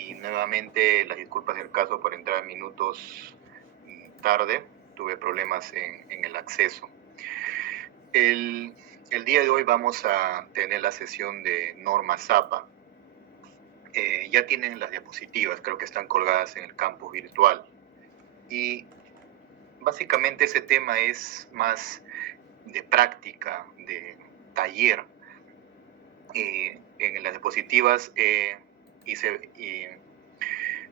y nuevamente las disculpas del caso por entrar minutos tarde. Tuve problemas en el acceso. El día de hoy vamos a tener la sesión de Norma Zapa. Ya tienen las diapositivas, creo que están colgadas en el campus virtual. Y básicamente ese tema es más de práctica, de taller. En las diapositivas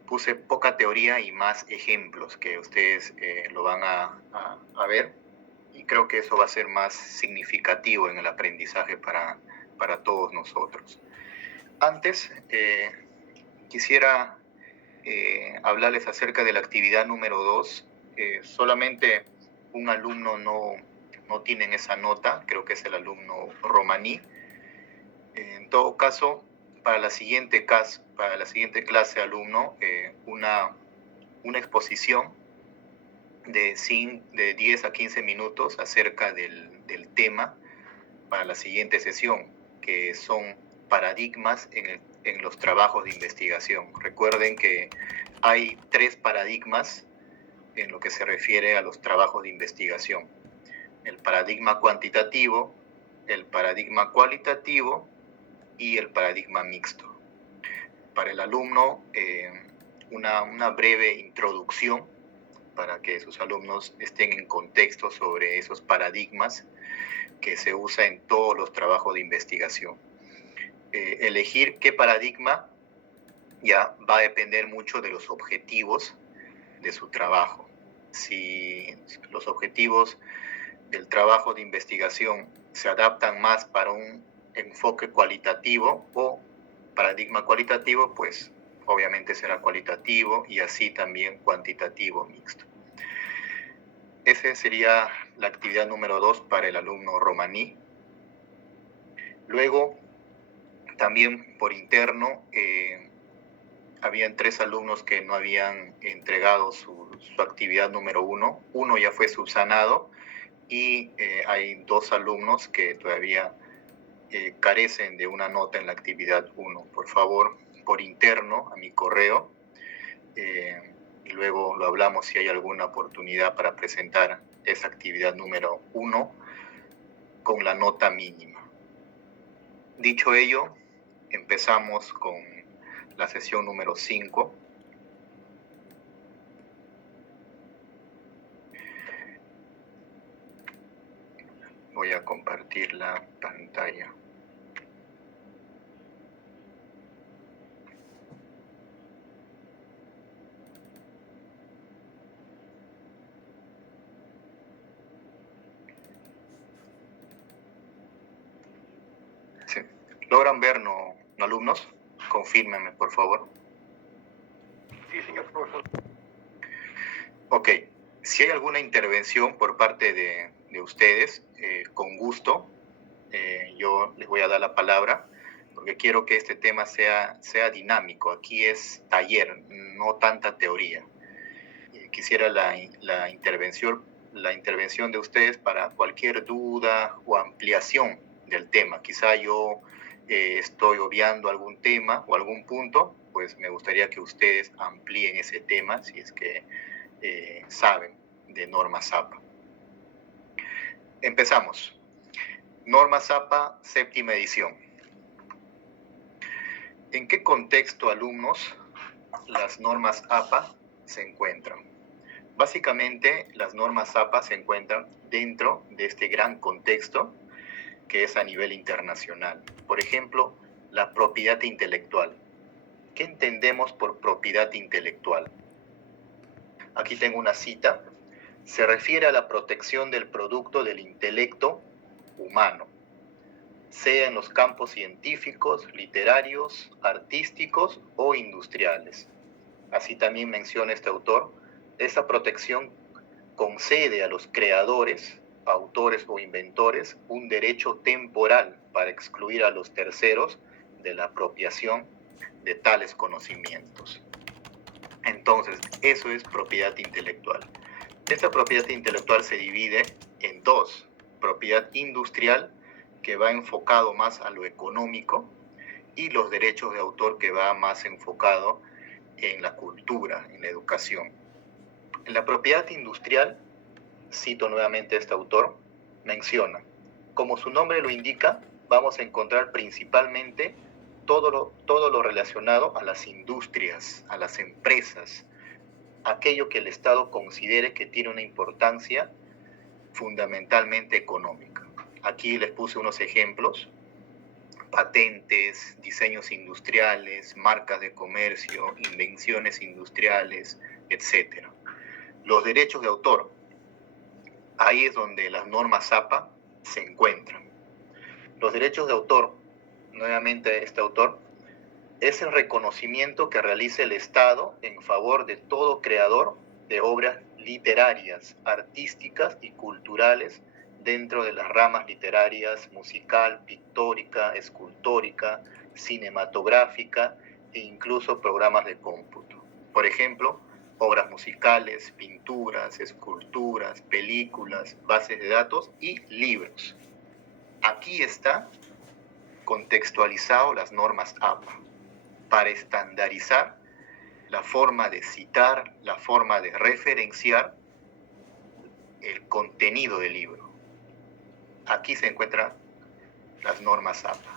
puse poca teoría y más ejemplos que ustedes lo van a ver, y creo que eso va a ser más significativo en el aprendizaje para todos nosotros. Antes, quisiera hablarles acerca de la actividad número 2. Solamente un alumno no tiene esa nota, creo que es el alumno romaní. En todo caso, para la siguiente clase, alumno, una exposición de 10 a 15 minutos acerca del tema para la siguiente sesión, que son paradigmas en los trabajos de investigación. Recuerden que hay 3 paradigmas en lo que se refiere a los trabajos de investigación: el paradigma cuantitativo, el paradigma cualitativo y el paradigma mixto. Para el alumno, una breve introducción para que sus alumnos estén en contexto sobre esos paradigmas que se usa en todos los trabajos de investigación. Elegir qué paradigma ya va a depender mucho de los objetivos de su trabajo. Si los objetivos del trabajo de investigación se adaptan más para un enfoque cualitativo o paradigma cualitativo, pues obviamente será cualitativo, y así también cuantitativo mixto. Esa sería la actividad número 2 para el alumno romaní. Luego, también por interno, habían 3 alumnos que no habían entregado su actividad número 1. Uno ya fue subsanado, y hay 2 alumnos que todavía carecen de una nota en la actividad 1. Por favor, por interno a mi correo, y luego lo hablamos si hay alguna oportunidad para presentar esa actividad número 1 con la nota mínima. Dicho ello, empezamos con la sesión número 5. Voy a compartir la pantalla. Sí. ¿Logran ver, no alumnos? Confírmenme, por favor. Sí, señor profesor. Ok. Si hay alguna intervención por parte de ustedes, con gusto, yo les voy a dar la palabra, porque quiero que este tema sea dinámico. Aquí es taller, no tanta teoría. Quisiera la intervención de ustedes para cualquier duda o ampliación del tema. Quizá yo estoy obviando algún tema o algún punto, pues me gustaría que ustedes amplíen ese tema si es que saben de Norma Zapa. Empezamos. Norma Zapa, 7ª edición. ¿En qué contexto, alumnos, las normas APA se encuentran? Básicamente, las normas APA se encuentran dentro de este gran contexto que es a nivel internacional. Por ejemplo, la propiedad intelectual. ¿Qué entendemos por propiedad intelectual? Aquí tengo una cita. Se refiere a la protección del producto del intelecto humano, sea en los campos científicos, literarios, artísticos o industriales. Así también menciona este autor, esa protección concede a los creadores, autores o inventores un derecho temporal para excluir a los terceros de la apropiación de tales conocimientos. Entonces, eso es propiedad intelectual. Esta propiedad intelectual se divide en 2. Propiedad industrial, que va enfocado más a lo económico, y los derechos de autor, que va más enfocado en la cultura, en la educación. En la propiedad industrial, cito nuevamente a este autor, menciona, como su nombre lo indica, vamos a encontrar principalmente todo lo relacionado a las industrias, a las empresas, aquello que el Estado considere que tiene una importancia fundamentalmente económica. Aquí les puse unos ejemplos: patentes, diseños industriales, marcas de comercio, invenciones industriales, etc. Los derechos de autor, ahí es donde las normas APA se encuentran. Los derechos de autor, nuevamente este autor, es el reconocimiento que realiza el Estado en favor de todo creador de obras literarias, artísticas y culturales dentro de las ramas literarias, musical, pictórica, escultórica, cinematográfica e incluso programas de cómputo. Por ejemplo, obras musicales, pinturas, esculturas, películas, bases de datos y libros. Aquí está contextualizado las normas APA para estandarizar la forma de citar, la forma de referenciar el contenido del libro. Aquí se encuentran las normas APA.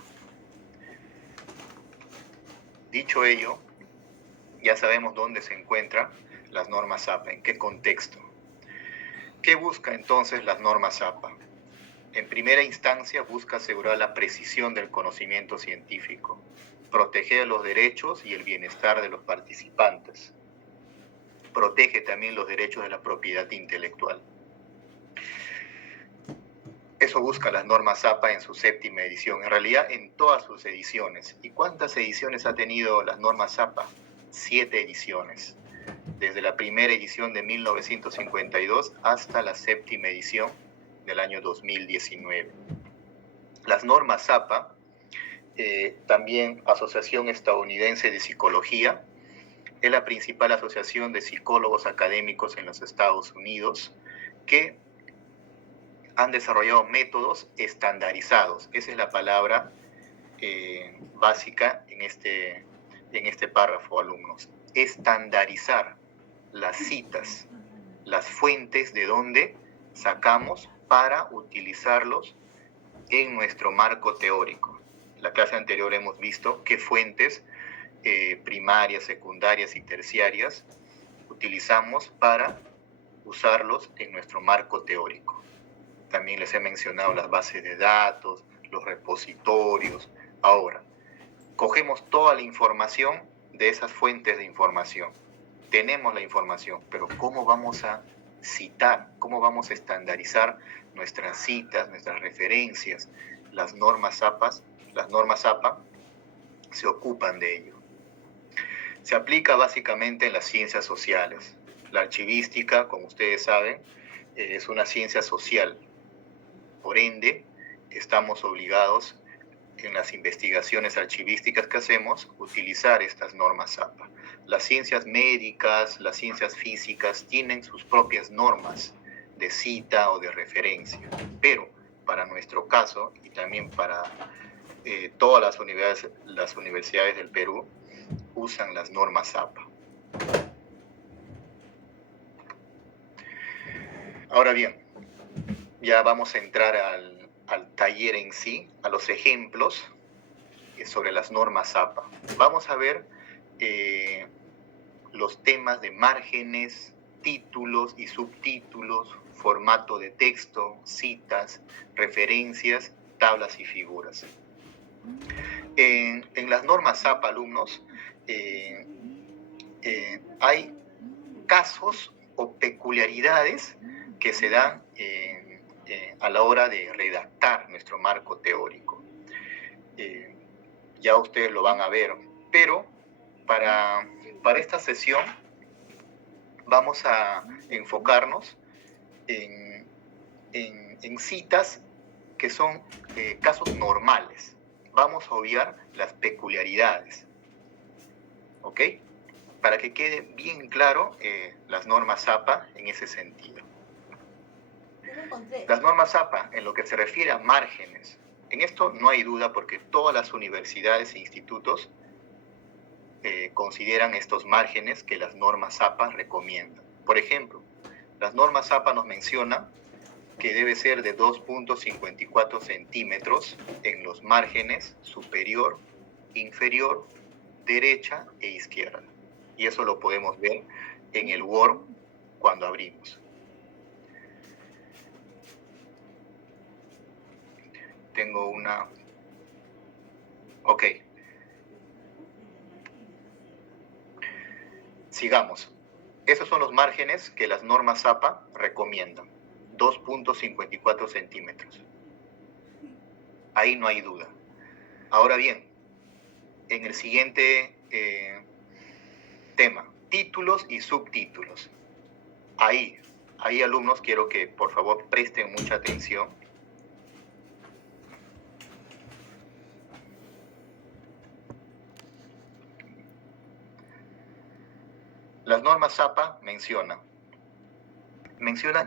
Dicho ello, ya sabemos dónde se encuentran las normas APA, en qué contexto. ¿Qué busca entonces las normas APA? En primera instancia busca asegurar la precisión del conocimiento científico, proteger los derechos y el bienestar de los participantes. Protege también los derechos de la propiedad intelectual. Eso busca las normas APA en su 7ª edición, en realidad en todas sus ediciones. ¿Y cuántas ediciones ha tenido las normas APA? 7 ediciones, desde la primera edición de 1952 hasta la 7ª edición del año 2019. Las normas APA, también Asociación Estadounidense de Psicología, es la principal asociación de psicólogos académicos en los Estados Unidos que han desarrollado métodos estandarizados. Esa es la palabra básica en este párrafo, alumnos. Estandarizar las citas, las fuentes de donde sacamos para utilizarlos en nuestro marco teórico. En la clase anterior hemos visto qué fuentes primarias, secundarias y terciarias utilizamos para usarlos en nuestro marco teórico. También les he mencionado las bases de datos, los repositorios. Ahora, cogemos toda la información de esas fuentes de información. Tenemos la información, pero ¿cómo vamos a citar? ¿Cómo vamos a estandarizar nuestras citas, nuestras referencias? Las normas APA se ocupan de ello. Se aplica básicamente en las ciencias sociales. La archivística, como ustedes saben, es una ciencia social. Por ende, estamos obligados en las investigaciones archivísticas que hacemos utilizar estas normas APA. Las ciencias médicas, las ciencias físicas tienen sus propias normas de cita o de referencia, pero para nuestro caso y también para todas las universidades del Perú usan las normas APA. Ahora bien, ya vamos a entrar al taller en sí, a los ejemplos sobre las normas APA. Vamos a ver los temas de márgenes, títulos y subtítulos, formato de texto, citas, referencias, tablas y figuras. En las normas APA, alumnos, hay casos o peculiaridades que se dan a la hora de redactar nuestro marco teórico. Ya ustedes lo van a ver, pero para esta sesión vamos a enfocarnos en citas que son casos normales. Vamos a obviar las peculiaridades, ¿ok? Para que quede bien claro las normas APA en ese sentido. Las normas APA, en lo que se refiere a márgenes, en esto no hay duda porque todas las universidades e institutos consideran estos márgenes que las normas APA recomiendan. Por ejemplo, las normas APA nos mencionan que debe ser de 2.54 centímetros en los márgenes superior, inferior, derecha e izquierda. Y eso lo podemos ver en el Word cuando abrimos. Tengo una... Ok. Sigamos. Esos son los márgenes que las normas APA recomiendan. 2.54 centímetros. Ahí no hay duda. Ahora bien, en el siguiente tema, títulos y subtítulos. Ahí, alumnos, quiero que por favor presten mucha atención. Las normas APA mencionan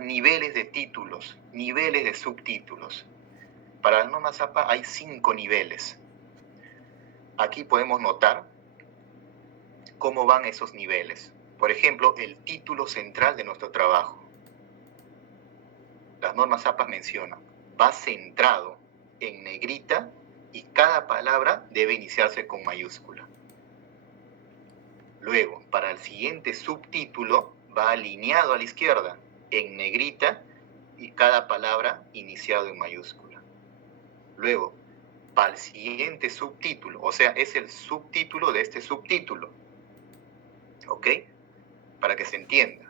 niveles de títulos, niveles de subtítulos. Para las normas APA hay 5 niveles. Aquí podemos notar cómo van esos niveles. Por ejemplo, el título central de nuestro trabajo. Las normas APA mencionan, va centrado en negrita y cada palabra debe iniciarse con mayúscula. Luego, para el siguiente subtítulo, va alineado a la izquierda en negrita y cada palabra iniciado en mayúscula. Luego, para el siguiente subtítulo, o sea, es el subtítulo de este subtítulo. ¿Ok? Para que se entienda.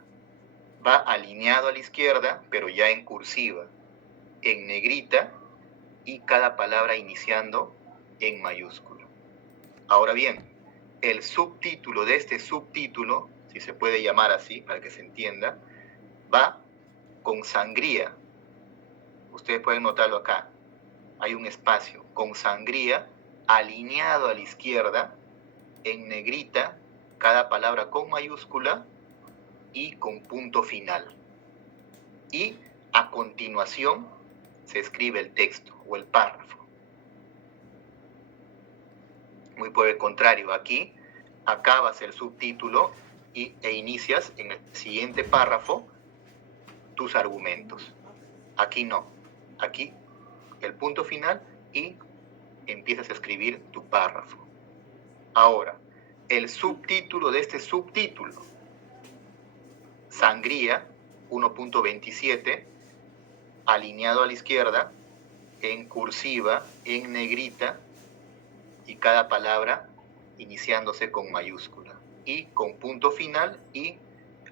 Va alineado a la izquierda, pero ya en cursiva, en negrita y cada palabra iniciando en mayúscula. Ahora bien, el subtítulo de este subtítulo, si se puede llamar así para que se entienda, va con sangría. Ustedes pueden notarlo acá. Hay un espacio con sangría alineado a la izquierda, en negrita, cada palabra con mayúscula y con punto final. Y a continuación se escribe el texto o el párrafo. Muy por el contrario, aquí acabas el subtítulo e inicias en el siguiente párrafo tus argumentos. Aquí no. Aquí el punto final y empiezas a escribir tu párrafo. Ahora, el subtítulo de este subtítulo, Sangría 1.27, alineado a la izquierda, en cursiva, en negrita, y cada palabra iniciándose con mayúscula y con punto final, y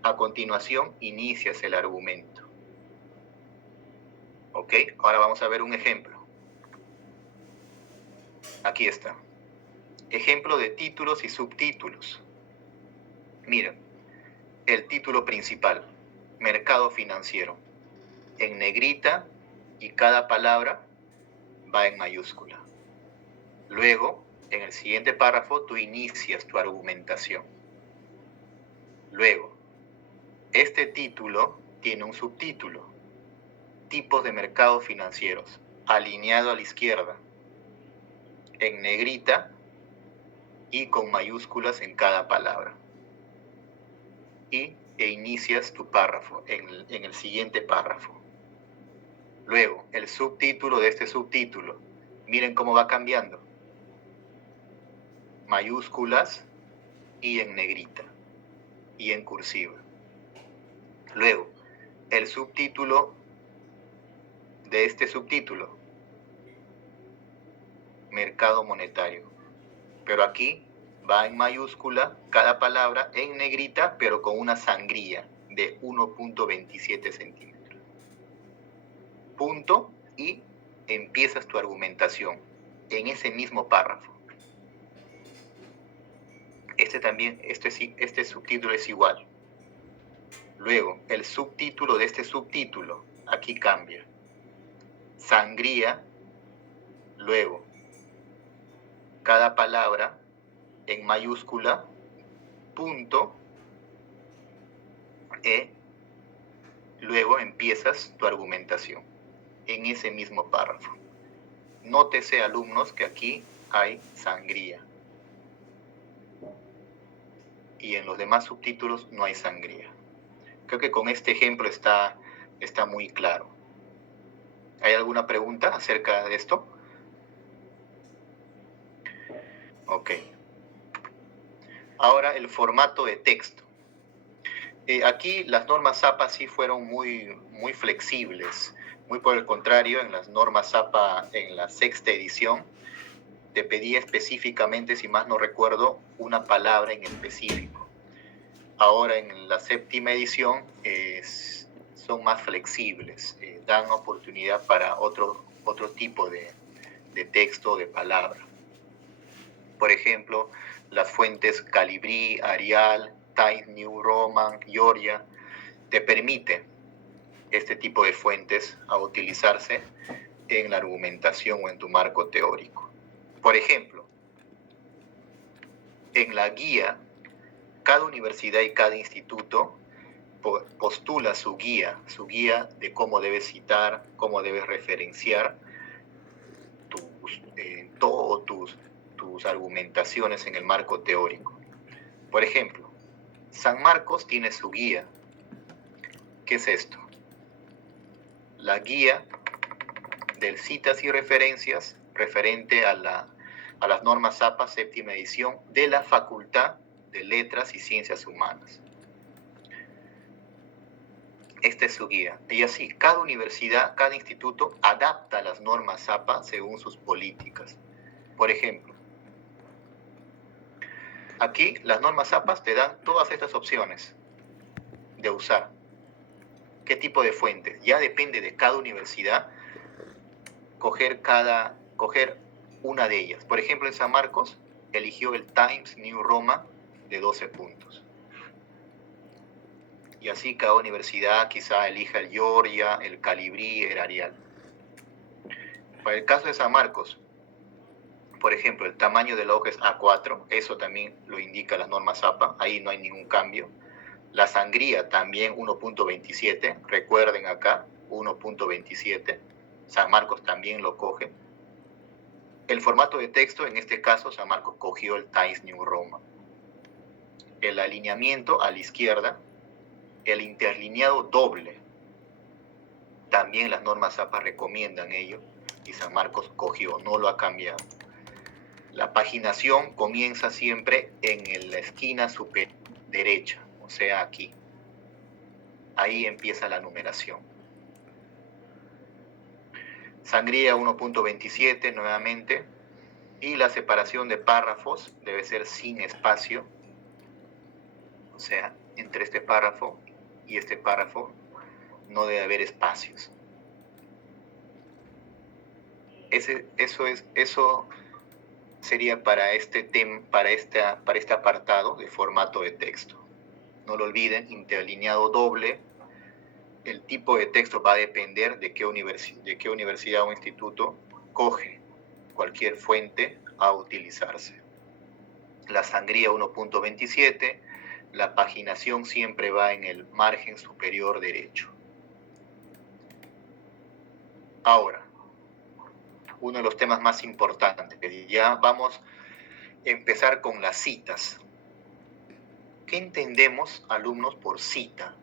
a continuación inicias el argumento. ¿Ok? Ahora vamos a ver un ejemplo. Aquí está. Ejemplo de títulos y subtítulos. Miren, el título principal, mercado financiero, en negrita y cada palabra va en mayúscula. Luego, en el siguiente párrafo, tú inicias tu argumentación. Luego, este título tiene un subtítulo, tipos de mercados financieros, alineado a la izquierda, en negrita y con mayúsculas en cada palabra. E inicias tu párrafo en el siguiente párrafo. Luego, el subtítulo de este subtítulo, miren cómo va cambiando. Mayúsculas y en negrita y en cursiva. Luego, el subtítulo de este subtítulo, mercado monetario. Pero aquí va en mayúscula cada palabra en negrita, pero con una sangría de 1.27 centímetros. Punto y empiezas tu argumentación en ese mismo párrafo. Este subtítulo es igual. Luego, el subtítulo de este subtítulo, aquí cambia. Sangría, luego, cada palabra en mayúscula, punto, luego empiezas tu argumentación en ese mismo párrafo. Nótese, alumnos, que aquí hay sangría. y en los demás subtítulos no hay sangría. Creo que con este ejemplo está muy claro. ¿Hay alguna pregunta acerca de esto? Ok. Ahora el formato de texto. Aquí las normas APA sí fueron muy flexibles. Muy por el contrario, en las normas APA en la 6ª edición, te pedía específicamente, si más no recuerdo, una palabra en específico. Ahora en la 7ª edición son más flexibles, dan oportunidad para otro tipo de texto, de palabra. Por ejemplo, las fuentes Calibri, Arial, Times New Roman, Ioria, te permite este tipo de fuentes a utilizarse en la argumentación o en tu marco teórico. Por ejemplo, en la guía, cada universidad y cada instituto postula su guía de cómo debes citar, cómo debes referenciar todas tus argumentaciones en el marco teórico. Por ejemplo, San Marcos tiene su guía. ¿Qué es esto? La guía de citas y referencias referente a las normas APA 7ª edición de la Facultad de Letras y Ciencias Humanas. Esta es su guía. Y así, cada universidad, cada instituto adapta las normas APA según sus políticas. Por ejemplo, aquí las normas APA te dan todas estas opciones de usar. ¿Qué tipo de fuentes? Ya depende de cada universidad coger una de ellas. Por ejemplo, en San Marcos eligió el Times New Roman de 12 puntos. Y así cada universidad quizá elija el Ioria, el Calibri, el Arial. Para el caso de San Marcos, por ejemplo, el tamaño de la hoja es A4, eso también lo indica las normas APA, ahí no hay ningún cambio. La sangría también 1.27, recuerden acá, 1.27, San Marcos también lo coge. El formato de texto, en este caso, San Marcos cogió el Times New Roman. El alineamiento a la izquierda, el interlineado doble, también las normas APA recomiendan ello, y San Marcos cogió, no lo ha cambiado. La paginación comienza siempre en la esquina superior derecha, o sea, aquí. Ahí empieza la numeración. Sangría 1.27 nuevamente, y la separación de párrafos debe ser sin espacio, o sea, entre este párrafo y este párrafo no debe haber espacios. Eso sería para este apartado de formato de texto. No lo olviden, interlineado doble. El tipo de texto va a depender de qué universidad o instituto coge cualquier fuente a utilizarse. La sangría 1.27, la paginación siempre va en el margen superior derecho. Ahora, uno de los temas más importantes, ya vamos a empezar con las citas. ¿Qué entendemos, alumnos, por cita?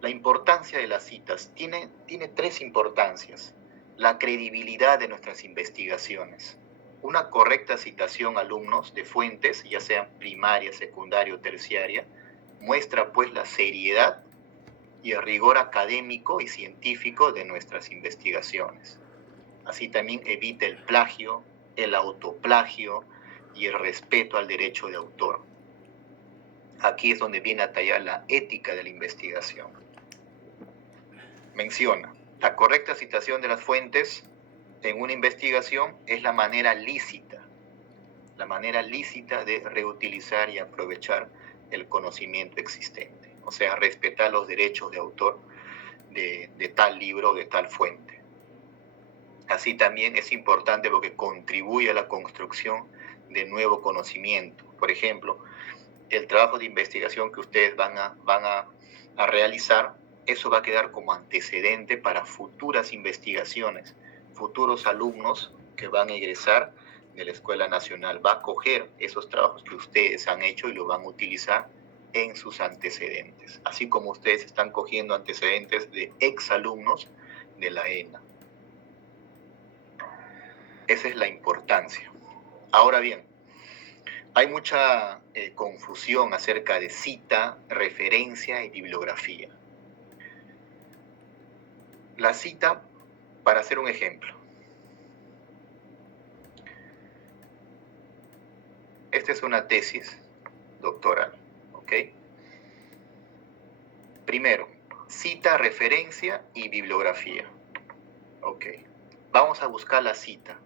La importancia de las citas tiene 3 importancias. La credibilidad de nuestras investigaciones. Una correcta citación, alumnos, de fuentes, ya sean primaria, secundaria o terciaria, muestra pues la seriedad y el rigor académico y científico de nuestras investigaciones. Así también evita el plagio, el autoplagio y el respeto al derecho de autor. Aquí es donde viene a tallar la ética de la investigación. Menciona, la correcta citación de las fuentes en una investigación es la manera lícita de reutilizar y aprovechar el conocimiento existente, o sea, respetar los derechos de autor de tal libro o de tal fuente. Así también es importante porque contribuye a la construcción de nuevo conocimiento. Por ejemplo, el trabajo de investigación que ustedes van a realizar, eso va a quedar como antecedente para futuras investigaciones, futuros alumnos que van a egresar de la Escuela Nacional va a coger esos trabajos que ustedes han hecho y lo van a utilizar en sus antecedentes, así como ustedes están cogiendo antecedentes de exalumnos de la ENA. Esa es la importancia. Ahora bien, hay mucha confusión acerca de cita, referencia y bibliografía. La cita, para hacer un ejemplo. Esta es una tesis doctoral, ¿ok? Primero, cita, referencia y bibliografía. Ok. Vamos a buscar la cita.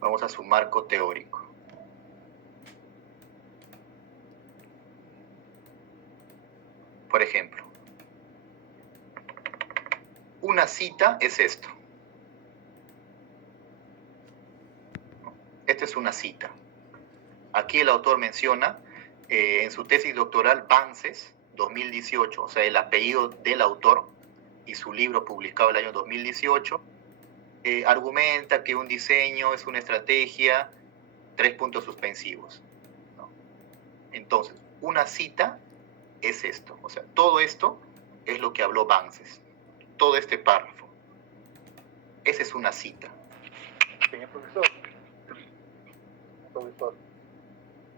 Vamos a su marco teórico. Por ejemplo, una cita es esto. Esta es una cita. Aquí el autor menciona en su tesis doctoral Vances 2018, o sea, el apellido del autor y su libro publicado el año 2018, argumenta que un diseño es una estrategia, 3 puntos suspensivos, ¿no? Entonces, una cita es esto, o sea, todo esto es lo que habló Vances, todo este párrafo. Esa es una cita. Señor profesor. Profesor.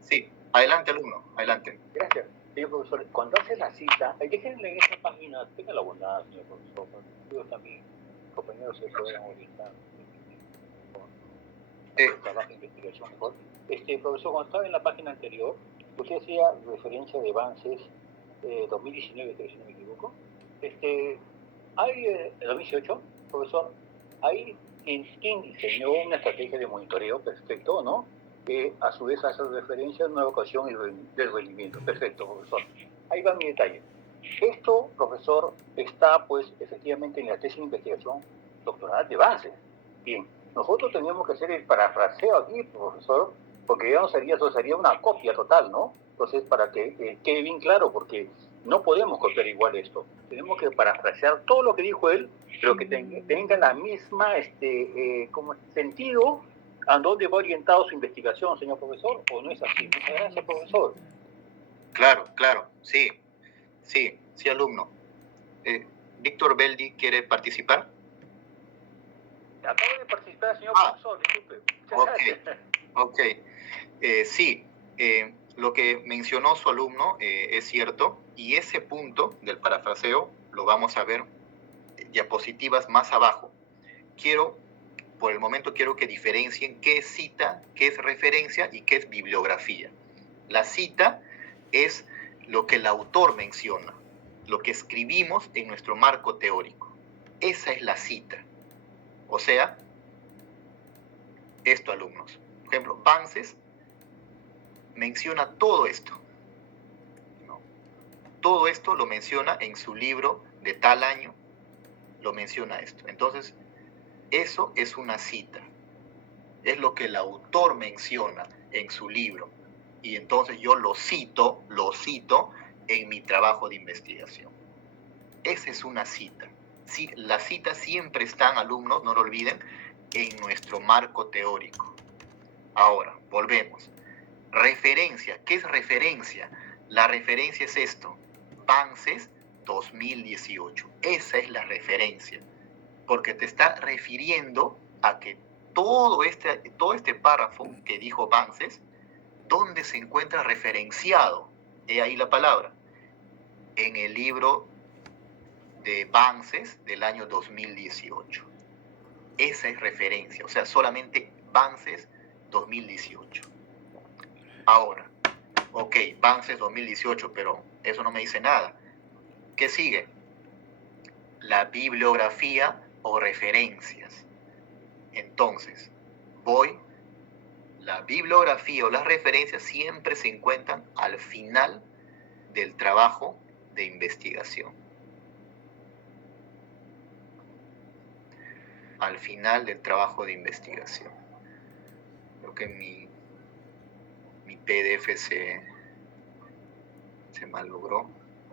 Sí, adelante alumno, adelante. Gracias. Señor profesor, cuando hace la cita, déjenle en esta página, tenga la bondad, señor profesor, yo también, compañeros, se puedan orientar con el trabajo de investigación mejor. Profesor, cuando estaba en la página anterior, usted hacía referencia de avances 2019, si no me equivoco. Hay 2018, profesor, hay quien diseñó una estrategia de monitoreo, perfecto, ¿no? Que a su vez hace referencia a una evaluación del rendimiento. Perfecto, profesor. Ahí va mi detalle. Esto, profesor, está pues efectivamente en la tesis de investigación doctoral de base. Bien, nosotros teníamos que hacer el parafraseo aquí, profesor, porque ya no sería, eso sería una copia total, ¿no? Entonces, para que quede bien claro, porque no podemos copiar igual esto. Tenemos que parafrasear todo lo que dijo él, pero que tenga la misma como sentido a dónde va orientado su investigación, señor profesor, o no es así. Muchas gracias, profesor. Claro, claro, sí, alumno. Víctor Beldi, ¿quiere participar? Acabo de participar, señor profesor, disculpe. Muchas gracias. Ok, sí, lo que mencionó su alumno es cierto, y ese punto del parafraseo lo vamos a ver diapositivas más abajo. Por el momento quiero que diferencien qué es cita, qué es referencia y qué es bibliografía. La cita es lo que el autor menciona, lo que escribimos en nuestro marco teórico. Esa es la cita. O sea, esto, alumnos. Por ejemplo, Vances menciona todo esto, ¿no? Todo esto lo menciona en su libro de tal año, lo menciona esto. Entonces, eso es una cita. Es lo que el autor menciona en su libro. Y entonces yo lo cito en mi trabajo de investigación. Esa es una cita. Sí, las citas siempre están, alumnos, no lo olviden, en nuestro marco teórico. Ahora, volvemos. Referencia. ¿Qué es referencia? La referencia es esto. Vances 2018. Esa es la referencia. Porque te está refiriendo a que todo este párrafo que dijo Vances, ¿dónde se encuentra referenciado? He ahí la palabra. En el libro de Vances del año 2018. Esa es referencia, o sea, solamente Vances 2018. Ahora, ok, Vances 2018, pero eso no me dice nada. ¿Qué sigue? La bibliografía o referencias. Entonces, la bibliografía o las referencias siempre se encuentran al final del trabajo de investigación. Al final del trabajo de investigación. Creo que mi PDF se malogró,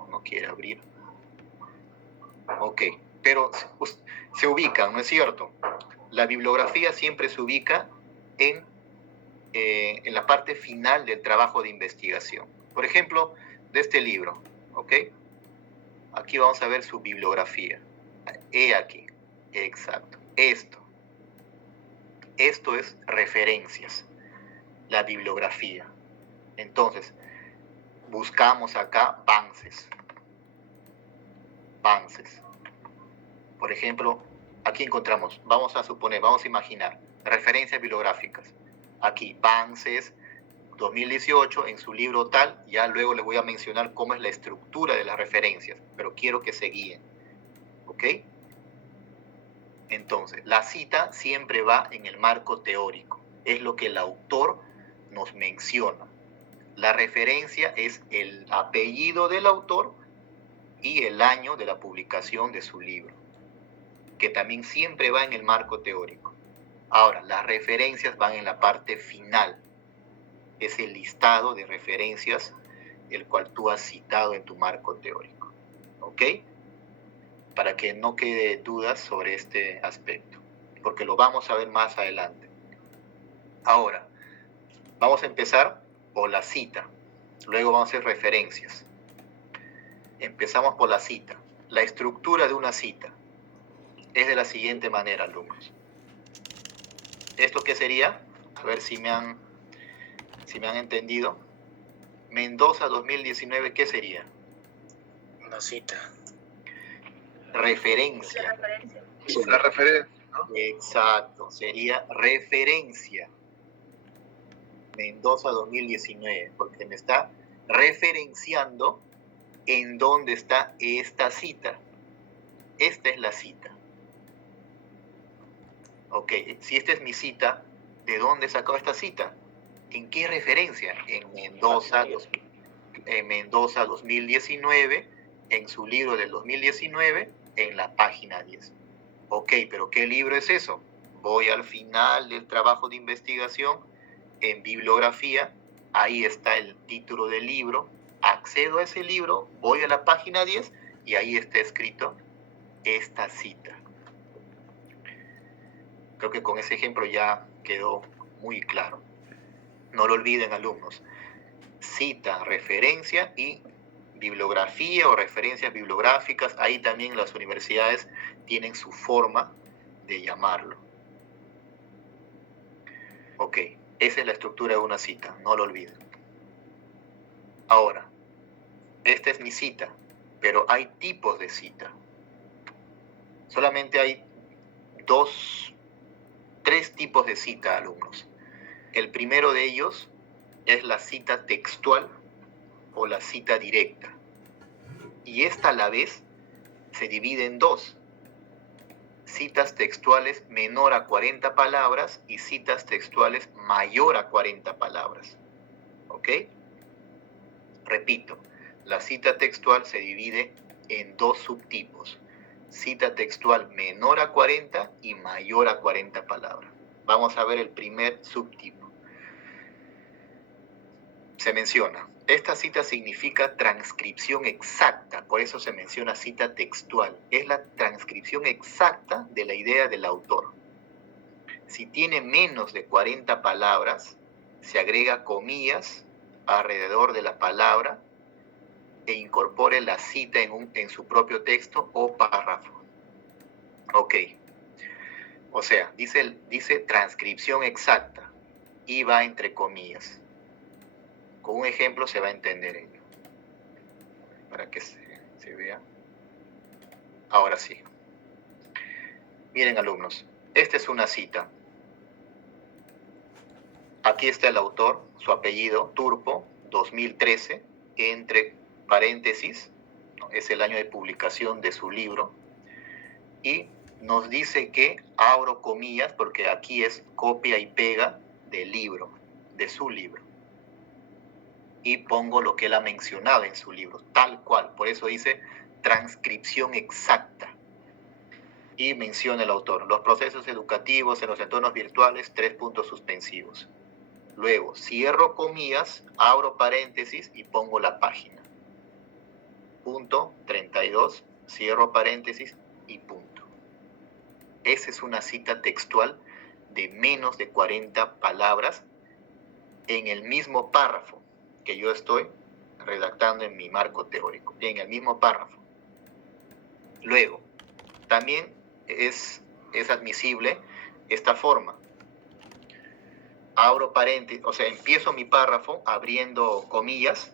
no quiere abrir. Ok, pero se ubican, ¿no es cierto? La bibliografía siempre se ubica en la parte final del trabajo de investigación. Por ejemplo, de este libro, ¿ok? Aquí vamos a ver su bibliografía. He aquí, exacto, esto. Esto es referencias, la bibliografía. Entonces, buscamos acá Banses. Banses. Por ejemplo, aquí encontramos, vamos a suponer, vamos a imaginar, referencias bibliográficas. Aquí, Banses, 2018, en su libro tal, ya luego les voy a mencionar cómo es la estructura de las referencias, pero quiero que se guíen. ¿Ok? Entonces, la cita siempre va en el marco teórico, es lo que el autor nos menciona. La referencia es el apellido del autor y el año de la publicación de su libro, que también siempre va en el marco teórico. Ahora, las referencias van en la parte final, es el listado de referencias el cual tú has citado en tu marco teórico. ¿Ok? Para que no quede dudas sobre este aspecto, porque lo vamos a ver más adelante. Ahora, vamos a empezar por la cita, luego vamos a hacer referencias. Empezamos por la cita. La estructura de una cita es de la siguiente manera, alumnos. ¿Esto qué sería? A ver si me han entendido. Mendoza 2019, ¿qué sería? Una cita. Referencia. Una referencia, ¿no? Exacto, sería referencia. Mendoza 2019, porque me está referenciando en dónde está esta cita. Esta es la cita. Ok, si esta es mi cita, ¿de dónde he sacado esta cita? ¿En qué referencia? En Mendoza 2019, en su libro del 2019, en la página 10. Ok, pero ¿qué libro es eso? Voy al final del trabajo de investigación, en bibliografía, ahí está el título del libro, accedo a ese libro, voy a la página 10 y ahí está escrito esta cita. Creo que con ese ejemplo ya quedó muy claro. No lo olviden, alumnos. Cita, referencia y bibliografía o referencias bibliográficas. Ahí también las universidades tienen su forma de llamarlo. Ok, esa es la estructura de una cita, no lo olviden. Ahora, esta es mi cita, pero hay tipos de cita. Solamente hay tres tipos de cita, alumnos. El primero de ellos es la cita textual o la cita directa. Y esta a la vez se divide en dos. Citas textuales menor a 40 palabras y citas textuales mayor a 40 palabras. ¿Ok? Repito, la cita textual se divide en dos subtipos. Cita textual menor a 40 y mayor a 40 palabras. Vamos a ver el primer subtipo. Se menciona, esta cita significa transcripción exacta, por eso se menciona cita textual. Es la transcripción exacta de la idea del autor. Si tiene menos de 40 palabras, se agrega comillas alrededor de la palabra e incorpore la cita en su propio texto o párrafo. Ok. O sea, dice transcripción exacta y va entre comillas. Con un ejemplo se va a entender ello. Para que se vea. Ahora sí. Miren, alumnos, esta es una cita. Aquí está el autor, su apellido, Turpo, 2013, entre paréntesis, ¿no? Es el año de publicación de su libro. Y nos dice que, abro comillas, porque aquí es copia y pega del libro, de su libro. Y pongo lo que él ha mencionado en su libro, tal cual. Por eso dice transcripción exacta. Y menciona el autor, los procesos educativos en los entornos virtuales, 3 puntos suspensivos. Luego, cierro comillas, abro paréntesis y pongo la página. Punto 32, cierro paréntesis y punto. Esa es una cita textual de menos de 40 palabras en el mismo párrafo que yo estoy redactando en mi marco teórico, en el mismo párrafo. Luego, también es admisible esta forma. Abro paréntesis, o sea, empiezo mi párrafo abriendo comillas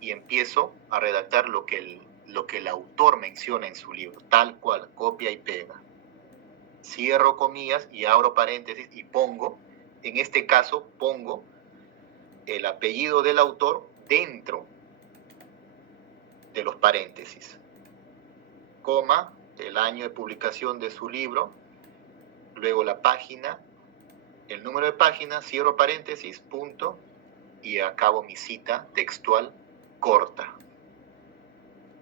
y empiezo a redactar lo que el autor menciona en su libro, tal cual, copia y pega. Cierro comillas y abro paréntesis y pongo, en este caso, pongo el apellido del autor dentro de los paréntesis, coma, el año de publicación de su libro, luego la página, el número de página, cierro paréntesis, punto, y acabo mi cita textual corta.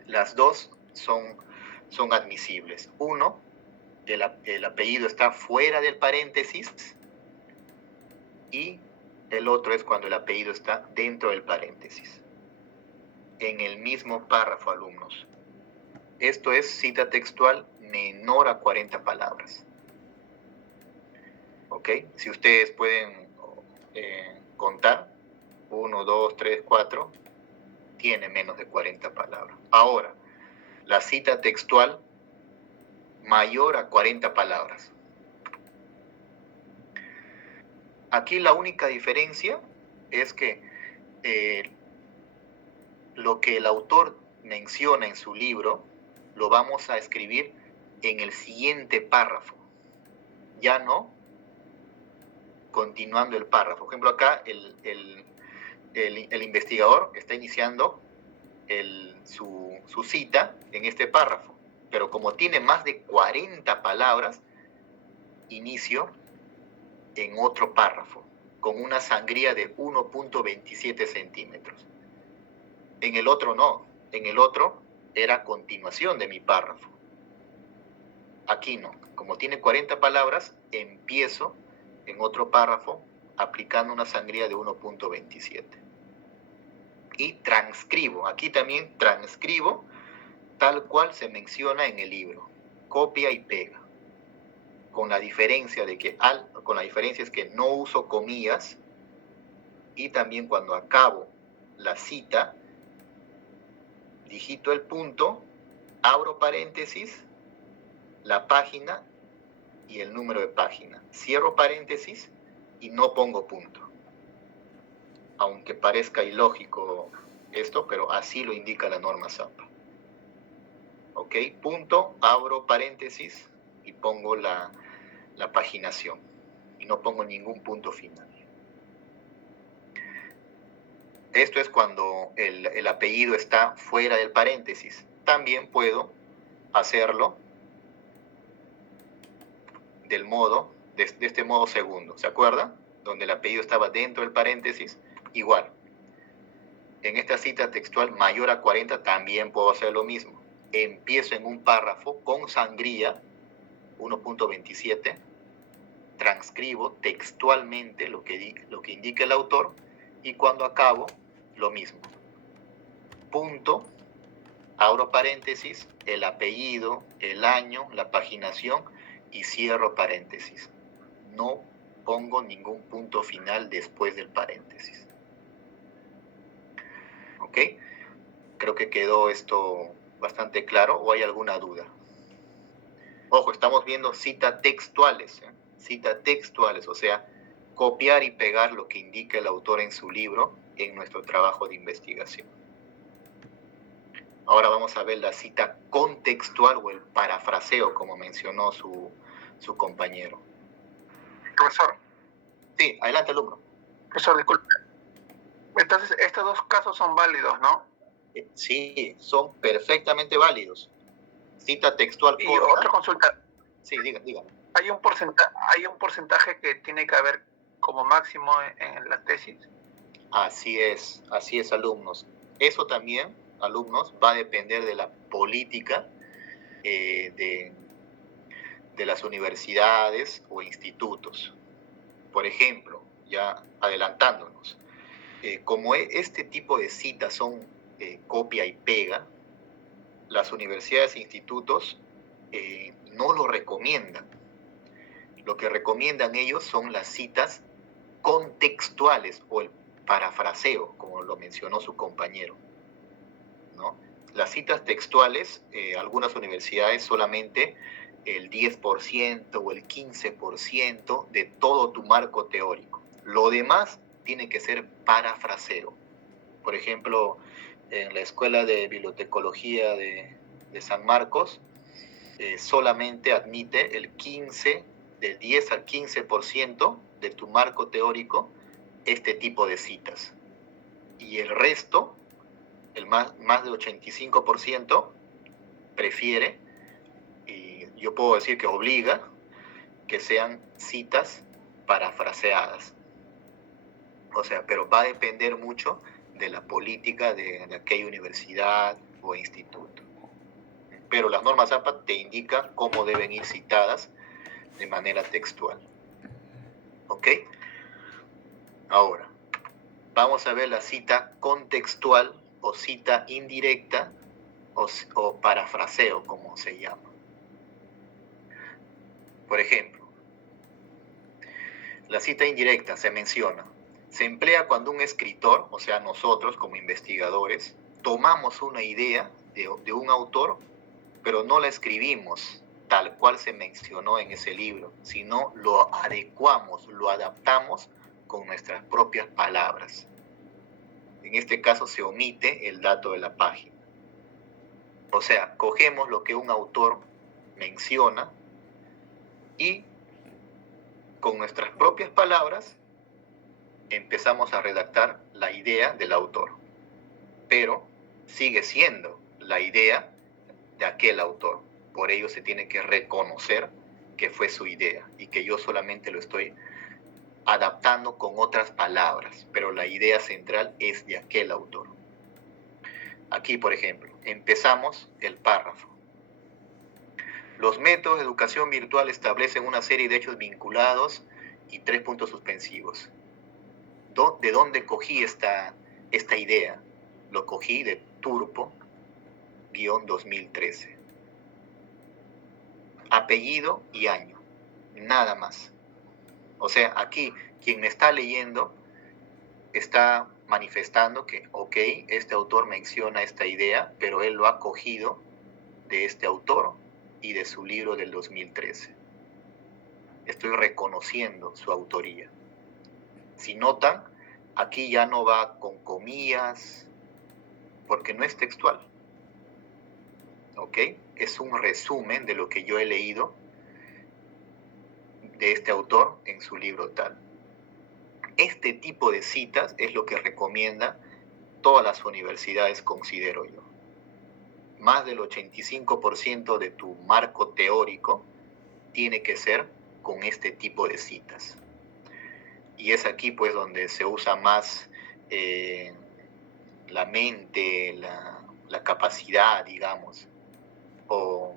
Las dos son admisibles. Uno, el apellido está fuera del paréntesis, y el otro es cuando el apellido está dentro del paréntesis, en el mismo párrafo, alumnos. Esto es cita textual menor a 40 palabras. ¿Ok? Si ustedes pueden contar, 1, 2, 3, 4, tiene menos de 40 palabras. Ahora, la cita textual mayor a 40 palabras. Aquí la única diferencia es que lo que el autor menciona en su libro lo vamos a escribir en el siguiente párrafo, ya no continuando el párrafo. Por ejemplo, acá el investigador está iniciando su cita en este párrafo, pero como tiene más de 40 palabras, inicio en otro párrafo, con una sangría de 1.27 centímetros. En el otro no, en el otro era continuación de mi párrafo. Aquí no, como tiene 40 palabras, empiezo en otro párrafo aplicando una sangría de 1.27. Y transcribo, aquí también transcribo tal cual se menciona en el libro, copia y pega. Con la diferencia es que no uso comillas, y también cuando acabo la cita, digito el punto, abro paréntesis, la página y el número de página. Cierro paréntesis y no pongo punto. Aunque parezca ilógico esto, pero así lo indica la norma Zampa. ¿Ok? Punto, abro paréntesis y pongo la paginación. Y no pongo ningún punto final. Esto es cuando el apellido está fuera del paréntesis. También puedo hacerlo de este modo segundo. ¿Se acuerdan? Donde el apellido estaba dentro del paréntesis. Igual. En esta cita textual mayor a 40 también puedo hacer lo mismo. Empiezo en un párrafo con sangría, 1.27, transcribo textualmente lo que indica el autor, y cuando acabo, lo mismo. Punto, abro paréntesis, el apellido, el año, la paginación, y cierro paréntesis. No pongo ningún punto final después del paréntesis. ¿Ok? Creo que quedó esto bastante claro, ¿o hay alguna duda? Ojo, estamos viendo citas textuales, ¿eh? Citas textuales, o sea, copiar y pegar lo que indica el autor en su libro en nuestro trabajo de investigación. Ahora vamos a ver la cita contextual o el parafraseo, como mencionó su compañero. Profesor. Sí, adelante, alumno. Profesor, disculpe. Entonces, estos dos casos son válidos, ¿no? Sí, son perfectamente válidos. Cita textual y corta. Otra consulta. Sí, dígame. ¿Hay un porcentaje que tiene que haber como máximo en la tesis? Así es, alumnos. Eso también, alumnos, va a depender de la política de las universidades o institutos. Por ejemplo, ya adelantándonos, como este tipo de citas son copia y pega, las universidades e institutos no lo recomiendan. Lo que recomiendan ellos son las citas contextuales o el parafraseo, como lo mencionó su compañero, ¿no? Las citas textuales, algunas universidades solamente el 10% o el 15% de todo tu marco teórico. Lo demás tiene que ser parafraseo. Por ejemplo, en la Escuela de Bibliotecología de San Marcos, solamente admite el 10 al 15% de tu marco teórico este tipo de citas. Y el resto, el más del 85%, prefiere, y yo puedo decir que obliga, que sean citas parafraseadas. O sea, pero va a depender mucho de la política de aquella universidad o instituto. Pero las normas APA te indican cómo deben ir citadas de manera textual. ¿Ok? Ahora, vamos a ver la cita contextual o cita indirecta o parafraseo, como se llama. Por ejemplo, la cita indirecta se menciona. Se emplea cuando un escritor, o sea, nosotros como investigadores, tomamos una idea de un autor, pero no la escribimos tal cual se mencionó en ese libro, sino lo adecuamos, lo adaptamos con nuestras propias palabras. En este caso se omite el dato de la página. O sea, cogemos lo que un autor menciona y con nuestras propias palabras empezamos a redactar la idea del autor. Pero sigue siendo la idea de aquel autor. Por ello se tiene que reconocer que fue su idea y que yo solamente lo estoy adaptando con otras palabras, pero la idea central es de aquel autor. Aquí, por ejemplo, empezamos el párrafo. Los métodos de educación virtual establecen una serie de hechos vinculados y 3 puntos suspensivos. ¿De dónde cogí esta idea? Lo cogí de Turpo-2013. Apellido y año, nada más. O sea, aquí quien me está leyendo está manifestando que, ok, este autor menciona esta idea, pero él lo ha cogido de este autor y de su libro del 2013. Estoy reconociendo su autoría. Si notan, aquí ya no va con comillas, porque no es textual. ¿Ok? Es un resumen de lo que yo he leído de este autor en su libro tal. Este tipo de citas es lo que recomiendan todas las universidades, considero yo. Más del 85% de tu marco teórico tiene que ser con este tipo de citas. Y es aquí pues donde se usa más la mente, la capacidad, digamos, o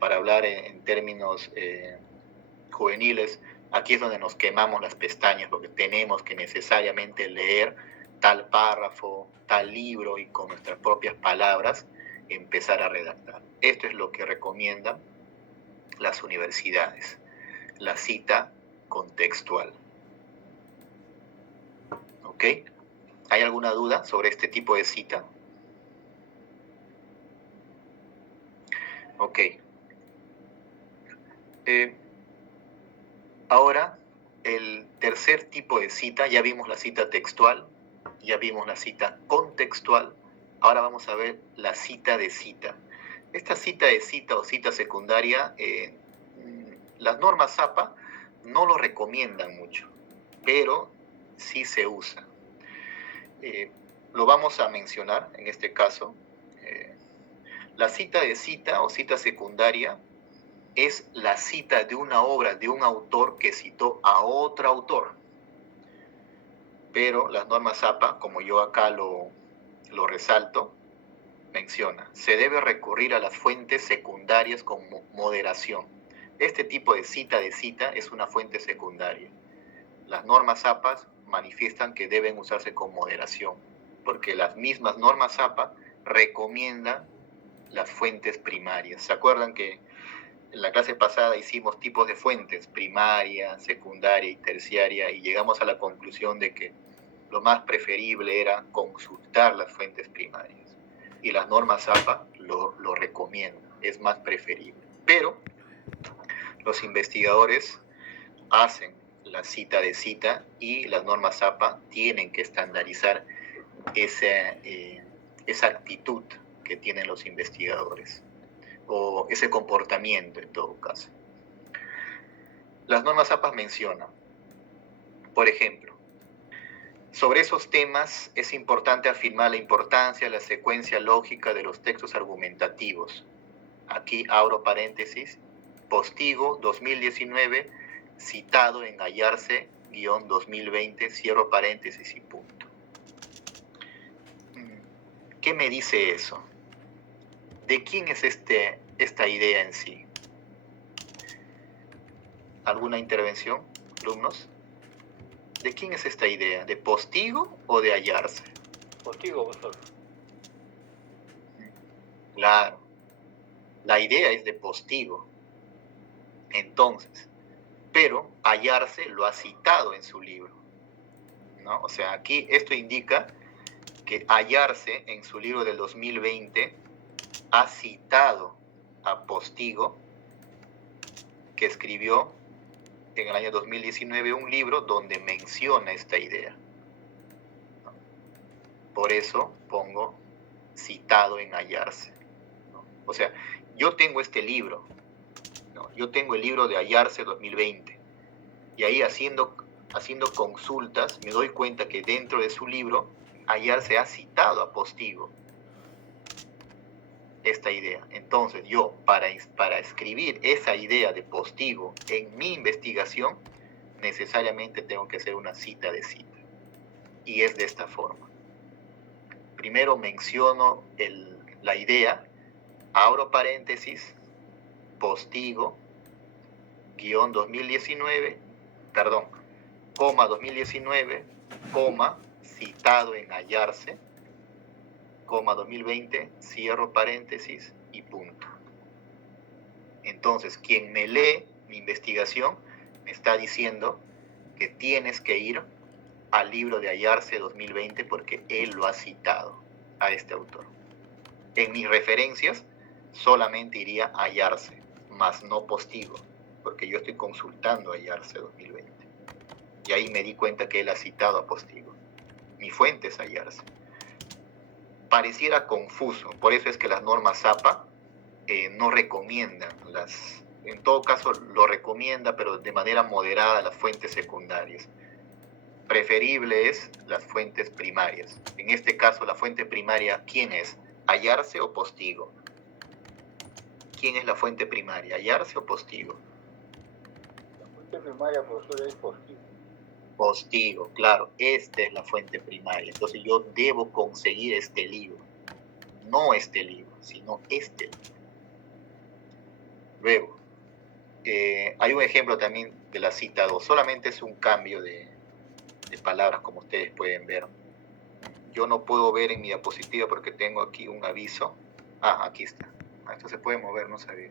para hablar en términos juveniles, aquí es donde nos quemamos las pestañas porque tenemos que necesariamente leer tal párrafo, tal libro y con nuestras propias palabras empezar a redactar. Esto es lo que recomiendan las universidades, la cita contextual. ¿Ok? ¿Hay alguna duda sobre este tipo de cita? Ok. Ahora, el tercer tipo de cita, ya vimos la cita textual, ya vimos la cita contextual, ahora vamos a ver la cita de cita. Esta cita de cita o cita secundaria, las normas APA no lo recomiendan mucho, pero sí se usa. Lo vamos a mencionar en este caso. La cita de cita o cita secundaria es la cita de una obra de un autor que citó a otro autor. Pero las normas APA, como yo acá lo resalto, menciona, se debe recurrir a las fuentes secundarias con moderación. Este tipo de cita es una fuente secundaria. Las normas APA manifiestan que deben usarse con moderación, porque las mismas normas APA recomiendan las fuentes primarias. ¿Se acuerdan que en la clase pasada hicimos tipos de fuentes, primaria, secundaria y terciaria, y llegamos a la conclusión de que lo más preferible era consultar las fuentes primarias. Y las normas APA lo recomiendan, es más preferible. Pero los investigadores hacen la cita de cita y las normas APA tienen que estandarizar esa actitud que tienen los investigadores, o ese comportamiento en todo caso. Las normas APA mencionan, por ejemplo, sobre esos temas es importante afirmar la importancia de la secuencia lógica de los textos argumentativos. Aquí abro paréntesis, Postigo 2019, citado en Ayarse-2020, cierro paréntesis y punto. ¿Qué me dice eso? ¿De quién es esta idea en sí? ¿Alguna intervención, alumnos? ¿De quién es esta idea? ¿De Postigo o de Ayarse? Postigo, profesor. Claro, la idea es de Postigo. Entonces, pero Ayarse lo ha citado en su libro, ¿no? O sea, aquí esto indica que Ayarse en su libro del 2020 ha citado a Postigo, que escribió en el año 2019 un libro donde menciona esta idea. Por eso pongo citado en Ayarse, ¿no? O sea, yo tengo este libro, ¿no? Yo tengo el libro de Ayarse 2020, y ahí haciendo consultas me doy cuenta que dentro de su libro Ayarse ha citado a Postigo esta idea. Entonces yo, para escribir esa idea de Postigo en mi investigación, necesariamente tengo que hacer una cita de cita. Y es de esta forma. Primero menciono la idea, abro paréntesis, Postigo, guión 2019, perdón, coma 2019, coma, citado en Ayarse, coma 2020, cierro paréntesis y punto. Entonces, quien me lee mi investigación me está diciendo que tienes que ir al libro de Ayarse 2020 porque él lo ha citado a este autor. En mis referencias solamente iría a Ayarse, más no Postigo, porque yo estoy consultando a Ayarse 2020. Y ahí me di cuenta que él ha citado a Postigo. Mi fuente es Ayarse. Pareciera confuso, por eso es que las normas APA no recomiendan en todo caso lo recomienda, pero de manera moderada, las fuentes secundarias. Preferible es las fuentes primarias. En este caso, la fuente primaria, ¿quién es? ¿Ayarse o Postigo? ¿Quién es la fuente primaria? ¿Ayarse o Postigo? La fuente primaria, profesor, es Postigo. Postigo, claro, esta es la fuente primaria. Entonces yo debo conseguir este libro. No este libro, sino este libro. Luego, hay un ejemplo también de la cita 2. Solamente es un cambio de palabras, como ustedes pueden ver. Yo no puedo ver en mi diapositiva porque tengo aquí un aviso. Ah, aquí está. Esto se puede mover, no sabía.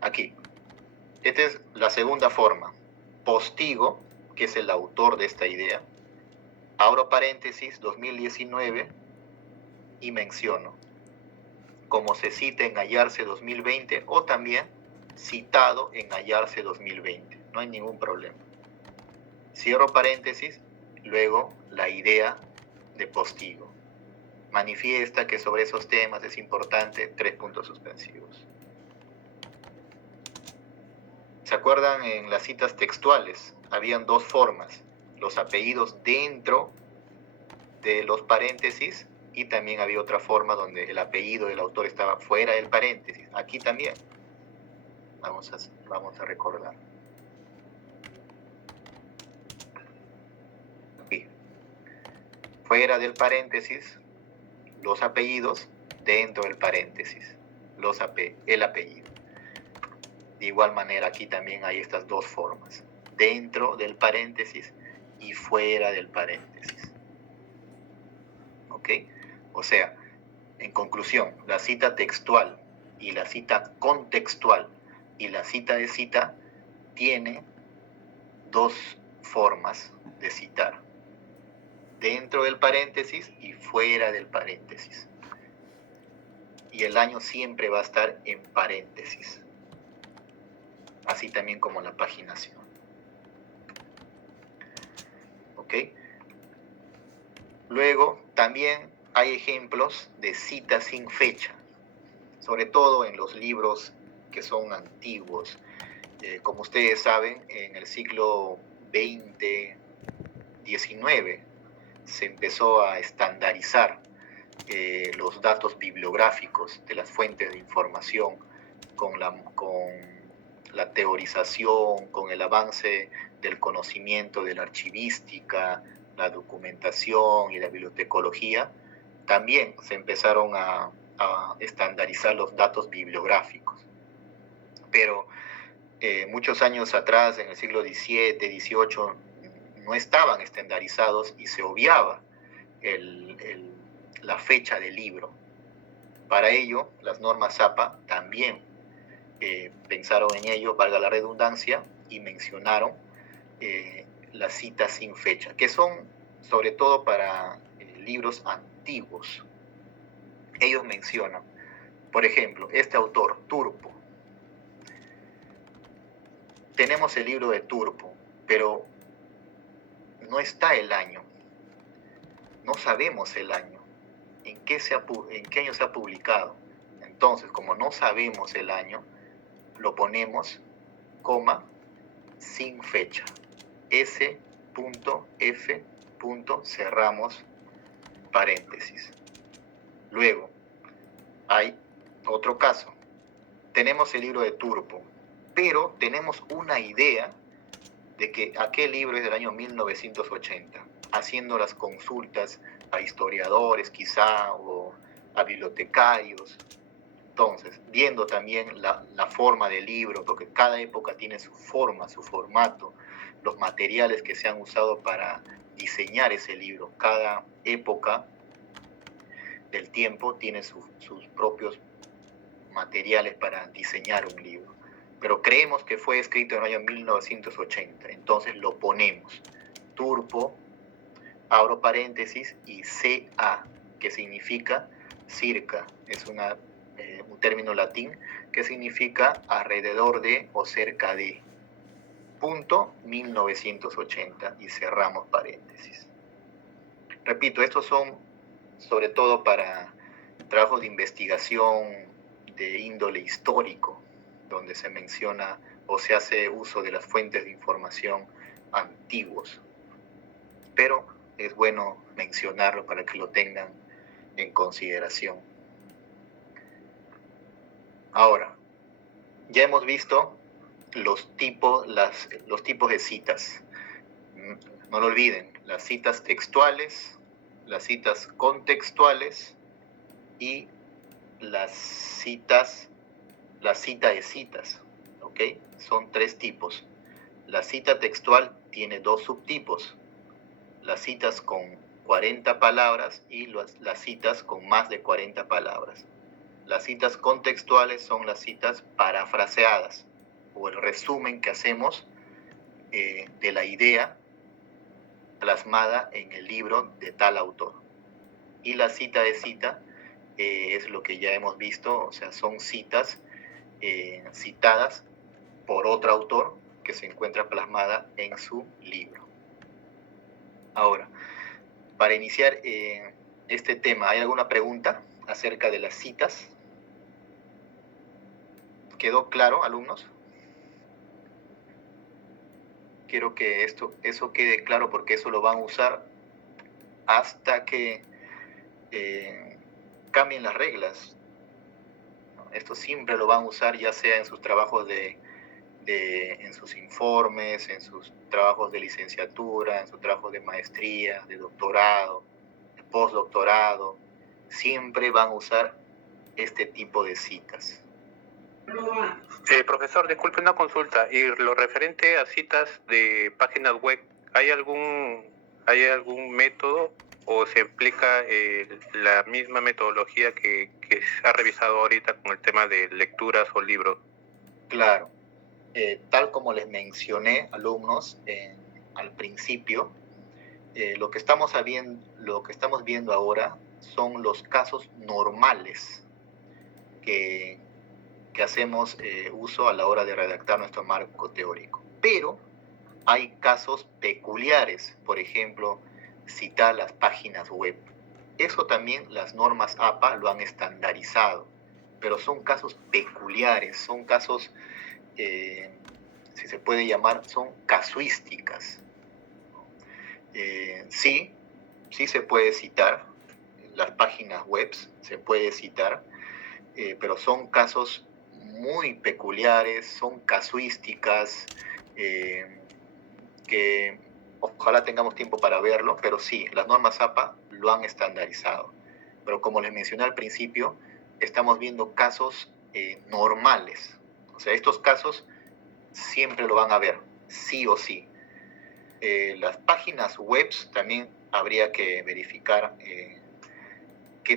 Aquí. Esta es la segunda forma. Postigo, que es el autor de esta idea. Abro paréntesis, 2019, y menciono, como se cita en Ayarse 2020, o también citado en Ayarse 2020. No hay ningún problema. Cierro paréntesis, luego la idea de Postigo. Manifiesta que sobre esos temas es importante, 3 puntos suspensivos. ¿Se acuerdan en las citas textuales? Habían dos formas, los apellidos dentro de los paréntesis y también había otra forma donde el apellido del autor estaba fuera del paréntesis. Aquí también. Vamos a recordar. Aquí. Fuera del paréntesis, los apellidos, dentro del paréntesis, el apellido. De igual manera, aquí también hay estas dos formas, dentro del paréntesis y fuera del paréntesis. ¿Ok? O sea, en conclusión, la cita textual y la cita contextual y la cita de cita tiene dos formas de citar: dentro del paréntesis y fuera del paréntesis. Y el año siempre va a estar en paréntesis, así también como la paginación. ¿Ok? Luego también hay ejemplos de citas sin fecha, sobre todo en los libros que son antiguos. Como ustedes saben, en el siglo XX, XIX, se empezó a estandarizar los datos bibliográficos de las fuentes de información con la teorización, con el avance del conocimiento de la archivística, la documentación y la bibliotecología. También se empezaron a estandarizar los datos bibliográficos. Pero muchos años atrás, en el siglo XVII, XVIII, no estaban estandarizados y se obviaba la fecha del libro. Para ello, las normas APA también pensaron en ello, valga la redundancia, y mencionaron las citas sin fecha, que son sobre todo para libros antiguos. Ellos mencionan, por ejemplo, este autor, Turpo. Tenemos el libro de Turpo, pero no está el año. No sabemos el año. ¿En qué año se ha publicado? Entonces, como no sabemos el año, lo ponemos, coma, sin fecha. S.F. cerramos paréntesis. Luego, hay otro caso. Tenemos el libro de Turpo, pero tenemos una idea de que aquel libro es del año 1980, haciendo las consultas a historiadores quizá o a bibliotecarios. Entonces, viendo también la forma del libro, porque cada época tiene su forma, su formato, los materiales que se han usado para diseñar ese libro. Cada época del tiempo tiene sus propios materiales para diseñar un libro. Pero creemos que fue escrito en el año 1980, entonces lo ponemos. Turpo, abro paréntesis, y CA, que significa circa, es un término latín que significa alrededor de o cerca de, punto 1980, y cerramos paréntesis. Repito, estos son sobre todo para trabajos de investigación de índole histórico, donde se menciona o se hace uso de las fuentes de información antiguos. Pero es bueno mencionarlo para que lo tengan en consideración. Ahora, ya hemos visto los tipos de citas. No lo olviden, las citas textuales, las citas contextuales y la cita de citas, ¿ok? Son tres tipos. La cita textual tiene dos subtipos: las citas con 40 palabras y las citas con más de 40 palabras. Las citas contextuales son las citas parafraseadas, o el resumen que hacemos de la idea plasmada en el libro de tal autor. Y la cita de cita es lo que ya hemos visto, o sea, son citas citadas por otro autor que se encuentra plasmada en su libro. Ahora, para iniciar este tema, ¿hay alguna pregunta acerca de las citas? ¿Quedó claro, alumnos? Quiero que eso quede claro, porque eso lo van a usar hasta que cambien las reglas. Esto siempre lo van a usar, ya sea en sus trabajos en sus informes, en sus trabajos de licenciatura, en sus trabajos de maestría, de doctorado, de postdoctorado. Siempre van a usar este tipo de citas. Profesor, disculpe una consulta. Y lo referente a citas de páginas web, ¿hay algún método o se aplica la misma metodología que se ha revisado ahorita con el tema de lecturas o libros? Claro. Tal como les mencioné, alumnos, al principio, lo que estamos viendo ahora son los casos normales que hacemos uso a la hora de redactar nuestro marco teórico. Pero hay casos peculiares, por ejemplo, citar las páginas web. Eso también las normas APA lo han estandarizado, pero son casos peculiares, son casos, si se puede llamar, son casuísticas. Sí se puede citar, las páginas web se puede citar, pero son casos muy peculiares, son casuísticas, que ojalá tengamos tiempo para verlo, pero sí, las normas APA lo han estandarizado. Pero como les mencioné al principio, estamos viendo casos normales. O sea, estos casos siempre lo van a ver, sí o sí. Las páginas web también habría que verificar qué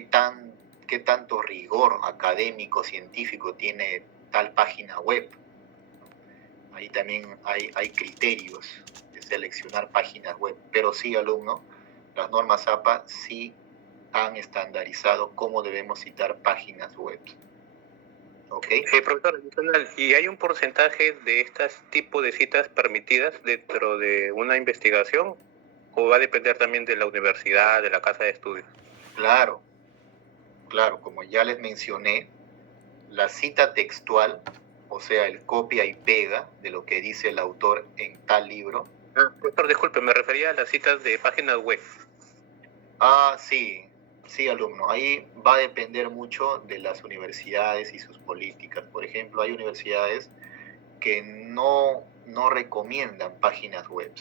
tanto rigor académico, científico tiene tal página web. Ahí también hay criterios de seleccionar páginas web, pero sí, alumno, las normas APA sí han estandarizado cómo debemos citar páginas web. ¿Ok? Profesor, ¿y hay un porcentaje de este tipo de citas permitidas dentro de una investigación o va a depender también de la universidad, de la casa de estudios? Claro, como ya les mencioné, la cita textual, o sea, el copia y pega de lo que dice el autor en tal libro. Profesor, disculpe, me refería a las citas de páginas web. Sí, alumno. Ahí va a depender mucho de las universidades y sus políticas. Por ejemplo, hay universidades que no recomiendan páginas web.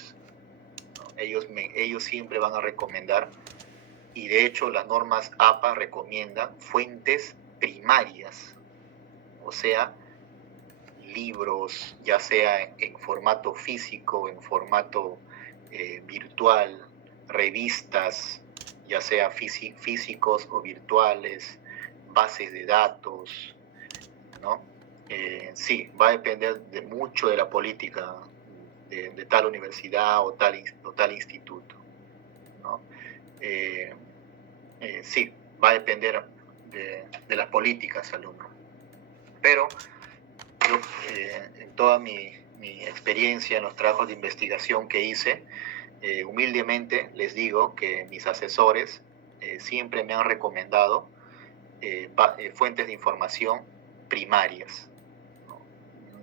Ellos siempre van a recomendar, y de hecho las normas APA recomiendan fuentes primarias, o sea, libros, ya sea en formato físico, en formato virtual, revistas, ya sea físicos o virtuales, bases de datos, ¿no? Sí, va a depender de mucho de la política de tal universidad o tal instituto, ¿no? Sí, va a depender de las políticas, alumno. Pero yo, en toda mi experiencia en los trabajos de investigación que hice, humildemente les digo que mis asesores siempre me han recomendado fuentes de información primarias,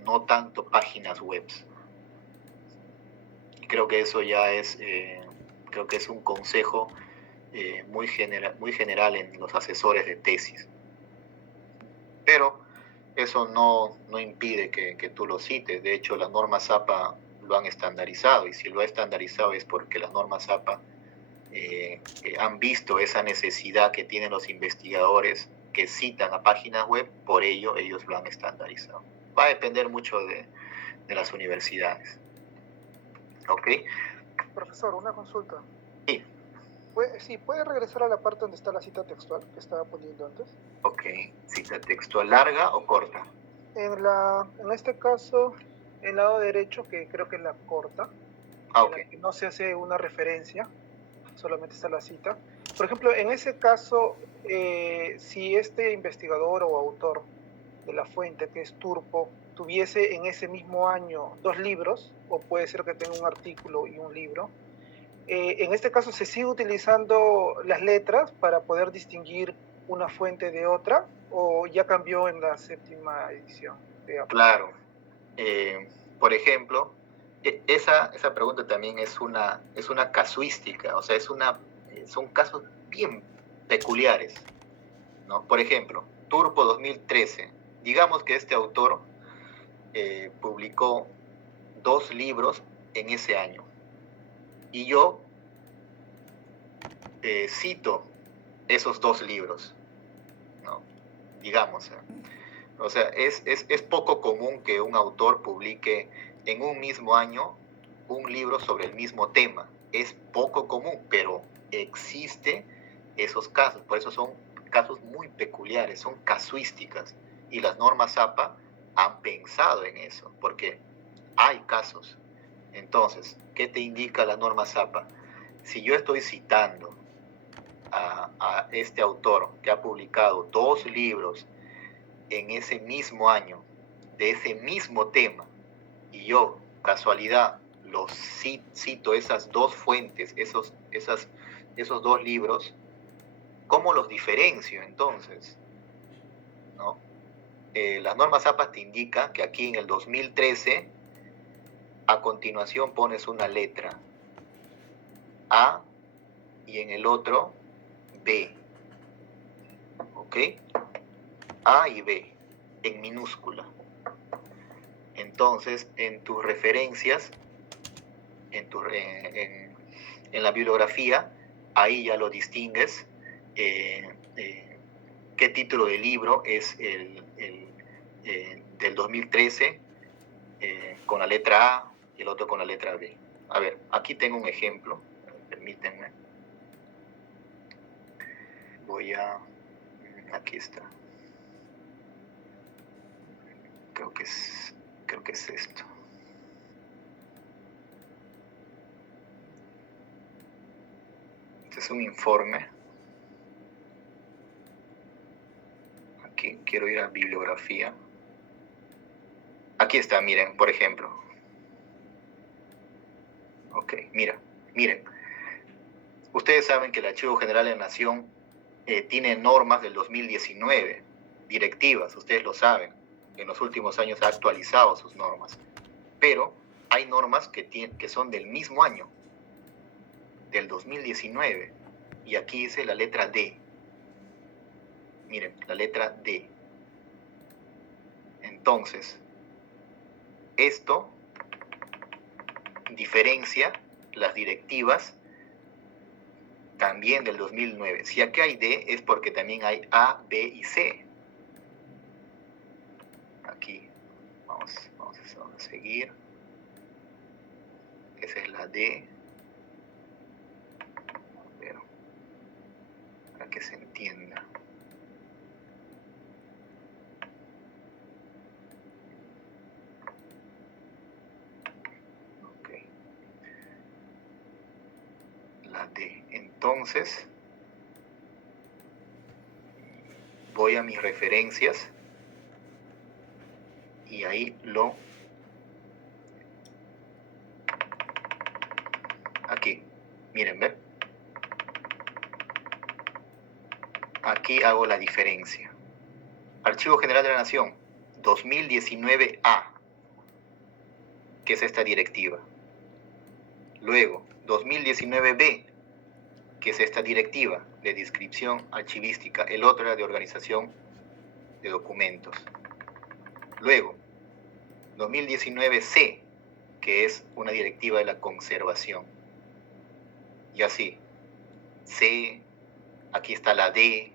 no tanto páginas web. Y creo que eso ya es, creo que es un consejo muy general en los asesores de tesis. Pero eso no impide que tú lo cites. De hecho, las normas APA lo han estandarizado, y si lo ha estandarizado es porque las normas APA han visto esa necesidad que tienen los investigadores que citan a páginas web, por ello ellos lo han estandarizado. Va a depender mucho de las universidades. ¿Ok? Profesor, una consulta. Sí. ¿Puede regresar a la parte donde está la cita textual que estaba poniendo antes? Ok, cita textual, ¿larga o corta? En este caso, el lado derecho, que creo que es la corta, Ok. en la que no se hace una referencia, solamente está la cita. Por ejemplo, en ese caso, si este investigador o autor de la fuente, que es Turpo, tuviese en ese mismo año 2 libros, o puede ser que tenga un artículo y un libro, en este caso se sigue utilizando las letras para poder distinguir una fuente de otra, o ya cambió en la 7ª edición de APA. Claro. Por ejemplo, esa pregunta también es una casuística, o sea, son casos bien peculiares, ¿no? Por ejemplo, Turpo 2013. Digamos que este autor publicó 2 libros en ese año. Y yo cito esos 2 libros, ¿no? Digamos. O sea, es poco común que un autor publique en un mismo año un libro sobre el mismo tema. Es poco común, pero existe esos casos, por eso son casos muy peculiares, son casuísticas, y las normas APA han pensado en eso, porque hay casos. Entonces, ¿qué te indica la norma APA? Si yo estoy citando a este autor que ha publicado 2 libros en ese mismo año, de ese mismo tema, y yo, casualidad, los cito esas 2 fuentes, esos 2 libros, ¿cómo los diferencio entonces? ¿No? Las normas APA te indican que aquí en el 2013, a continuación pones una letra A y en el otro B. ¿Ok? A y B, en minúscula. Entonces, en tus referencias, en la bibliografía, ahí ya lo distingues. ¿Qué título de libro es del 2013 con la letra A y el otro con la letra B? A ver, aquí tengo un ejemplo, permítanme. Aquí está. Creo que es esto. Este es un informe. Aquí quiero ir a bibliografía. Aquí está, miren, por ejemplo. Ok, miren. Ustedes saben que el Archivo General de la Nación tiene normas del 2019, directivas, ustedes lo saben. En los últimos años ha actualizado sus normas. Pero hay normas que son del mismo año, del 2019. Y aquí dice la letra D. Miren, la letra D. Entonces, esto diferencia las directivas también del 2009. Si aquí hay D, es porque también hay A, B y C. Aquí, vamos a seguir. Esa es la D. A ver, para que se entienda. Ok. La D. Entonces, voy a mis referencias y ahí aquí, miren, ¿ven? Aquí hago la diferencia. Archivo General de la Nación, 2019A, que es esta directiva. Luego, 2019B, que es esta directiva de descripción archivística. El otro era de organización de documentos. Luego, 2019C, que es una directiva de la conservación. Y así, C, aquí está la D.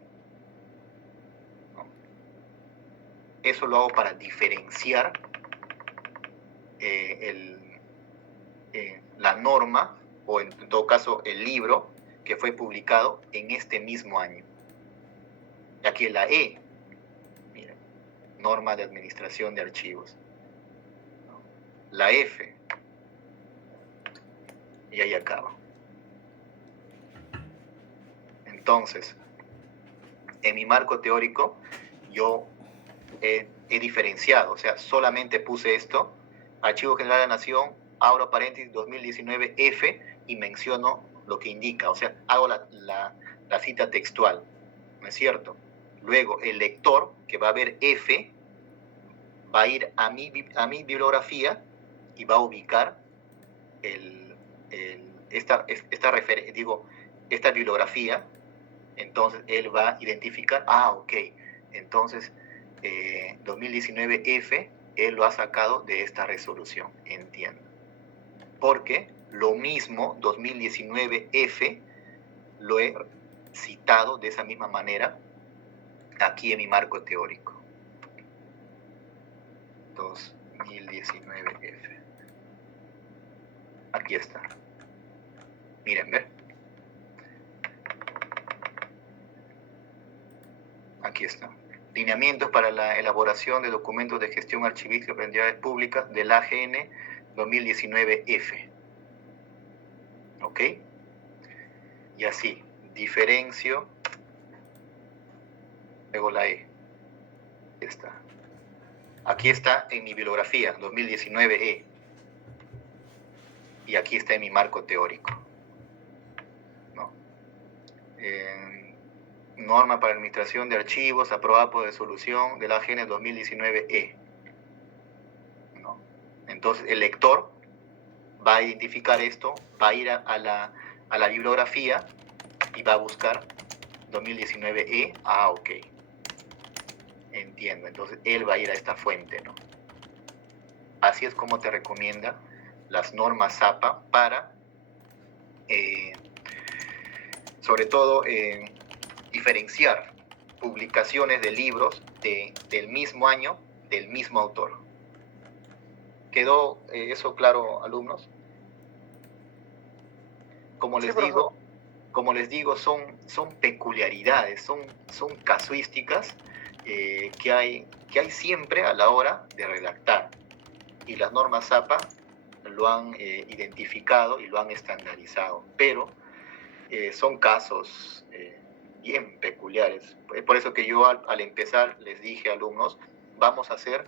Eso lo hago para diferenciar la norma, o en todo caso el libro, que fue publicado en este mismo año. Y aquí la E, miren, norma de administración de archivos. La F, y ahí acaba. Entonces, en mi marco teórico, yo he diferenciado, o sea, solamente puse esto, Archivo General de la Nación, abro paréntesis 2019 F y menciono lo que indica, o sea, hago la cita textual, ¿no es cierto? Luego, el lector, que va a ver F, va a ir a mi bibliografía y va a ubicar esta bibliografía. Entonces, él va a identificar, ok, entonces 2019F, él lo ha sacado de esta resolución, entiendo. Porque lo mismo 2019F lo he citado de esa misma manera aquí en mi marco teórico. 2019F. Aquí está. Miren, ¿ven? Aquí está. Lineamientos para la elaboración de documentos de gestión archivística de entidades públicas del AGN 2019F. ¿Ok? Y así, diferencio, luego la E. Aquí está. Aquí está en mi bibliografía, 2019E. Y aquí está en mi marco teórico. ¿No? Norma para administración de archivos, aprobada por resolución del AGN 2019E. ¿No? Entonces, el lector va a identificar esto, va a ir a la bibliografía y va a buscar 2019E. Ah, ok. Entiendo. Entonces, él va a ir a esta fuente, ¿no? Así es como te recomienda las normas ZAPA para, sobre todo, diferenciar publicaciones de libros del mismo año, del mismo autor. ¿Quedó eso claro, alumnos? Como les digo, son peculiaridades, son casuísticas que hay siempre a la hora de redactar. Y las normas ZAPA lo han identificado y lo han estandarizado, pero son casos bien peculiares. Por eso que yo al empezar les dije, alumnos, vamos a hacer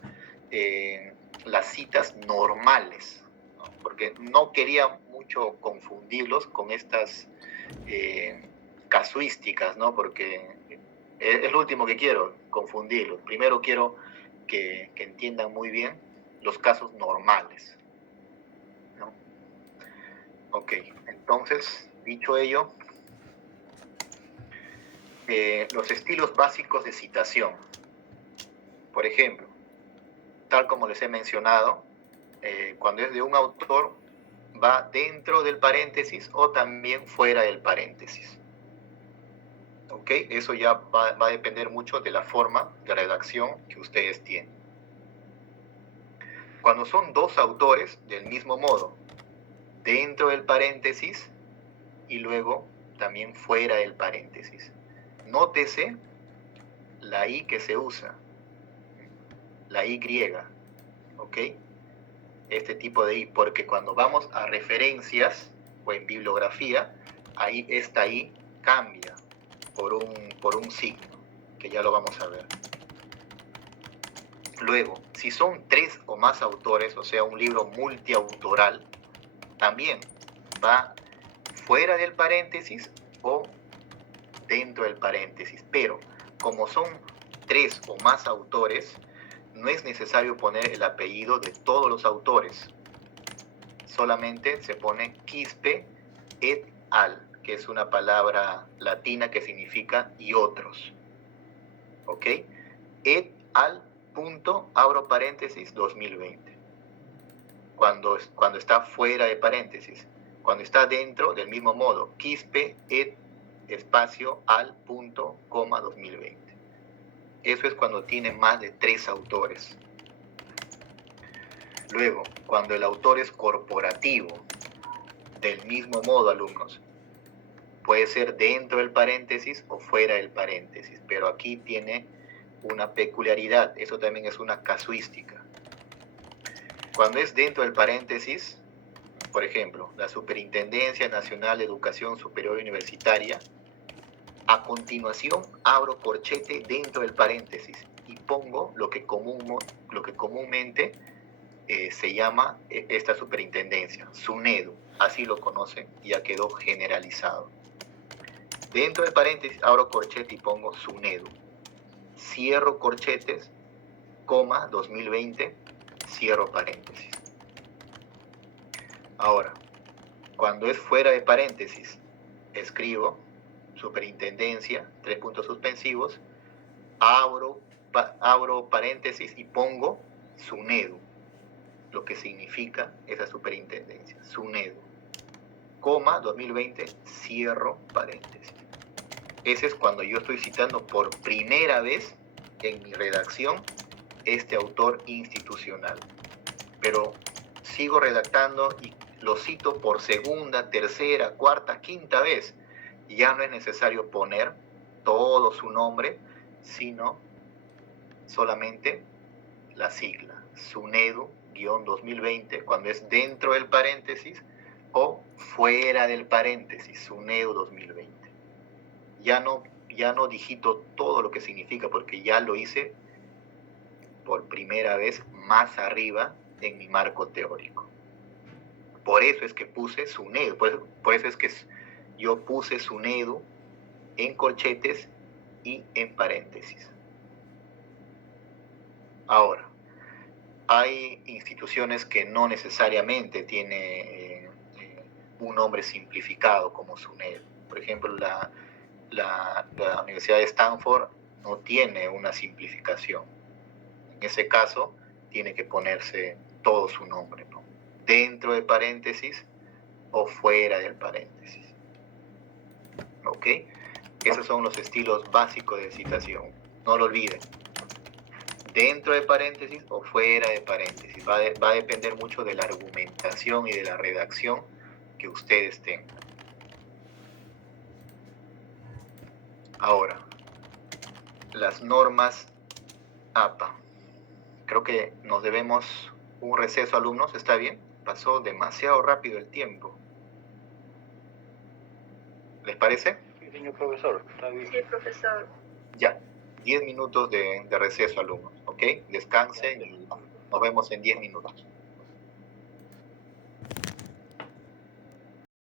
las citas normales, ¿no? Porque no quería mucho confundirlos con estas casuísticas, ¿no? Porque es lo último que quiero, confundirlos. Primero quiero que entiendan muy bien los casos normales, ¿no? Ok, entonces, dicho ello, los estilos básicos de citación. Por ejemplo, tal como les he mencionado, cuando es de un autor, va dentro del paréntesis o también fuera del paréntesis. ¿Ok? Eso ya va a depender mucho de la forma de redacción que ustedes tienen. Cuando son dos autores, del mismo modo, dentro del paréntesis y luego también fuera del paréntesis. Nótese la I que se usa, la Y, ¿ok? Este tipo de I, porque cuando vamos a referencias o en bibliografía, ahí esta I cambia por un signo, que ya lo vamos a ver. Luego, si son 3 o más autores, o sea, un libro multiautoral, también va fuera del paréntesis o dentro del paréntesis. Pero, como son 3 o más autores, no es necesario poner el apellido de todos los autores. Solamente se pone quispe et al, que es una palabra latina que significa y otros. ¿Ok? Et al, punto, abro paréntesis, 2020. Cuando está fuera de paréntesis. Cuando está dentro, del mismo modo, quispe et espacio al punto, coma, 2020. Eso es cuando tiene más de 3 autores. Luego, cuando el autor es corporativo, del mismo modo, alumnos, puede ser dentro del paréntesis o fuera del paréntesis, pero aquí tiene una peculiaridad, eso también es una casuística. Cuando es dentro del paréntesis, por ejemplo, la Superintendencia Nacional de Educación Superior Universitaria, a continuación abro corchete dentro del paréntesis y pongo lo que comúnmente se llama esta superintendencia, SUNEDU, así lo conocen, ya quedó generalizado. Dentro del paréntesis abro corchete y pongo SUNEDU. Cierro corchetes, coma, 2020, cierro paréntesis. Ahora, cuando es fuera de paréntesis, escribo superintendencia, 3 puntos suspensivos, abro paréntesis y pongo SUNEDU, lo que significa esa superintendencia, SUNEDU, coma, 2020, cierro paréntesis. Ese es cuando yo estoy citando por primera vez en mi redacción este autor institucional. Pero sigo redactando y lo cito por segunda, tercera, cuarta, quinta vez. Ya no es necesario poner todo su nombre sino solamente la sigla, SUNEDU-2020, cuando es dentro del paréntesis, o fuera del paréntesis, SUNEDU 2020. Ya no digito todo lo que significa, porque ya lo hice por primera vez más arriba en mi marco teórico. Por eso es que puse SUNEDU, por eso es que yo puse SUNEDU en corchetes y en paréntesis. Ahora, hay instituciones que no necesariamente tienen un nombre simplificado como SUNEDU. Por ejemplo, la Universidad de Stanford no tiene una simplificación. En ese caso, tiene que ponerse todo su nombre, ¿no? Dentro de paréntesis o fuera del paréntesis. ¿Ok? Esos son los estilos básicos de citación. No lo olviden. Dentro de paréntesis o fuera de paréntesis. Va a depender mucho de la argumentación y de la redacción que ustedes tengan. Ahora, las normas APA. Creo que nos debemos un receso, alumnos. ¿Está bien? Pasó demasiado rápido el tiempo. ¿Les parece? Sí, señor profesor, está bien. Sí, profesor. Ya, 10 minutos de receso, alumnos, ¿ok? Descansen y nos vemos en 10 minutos.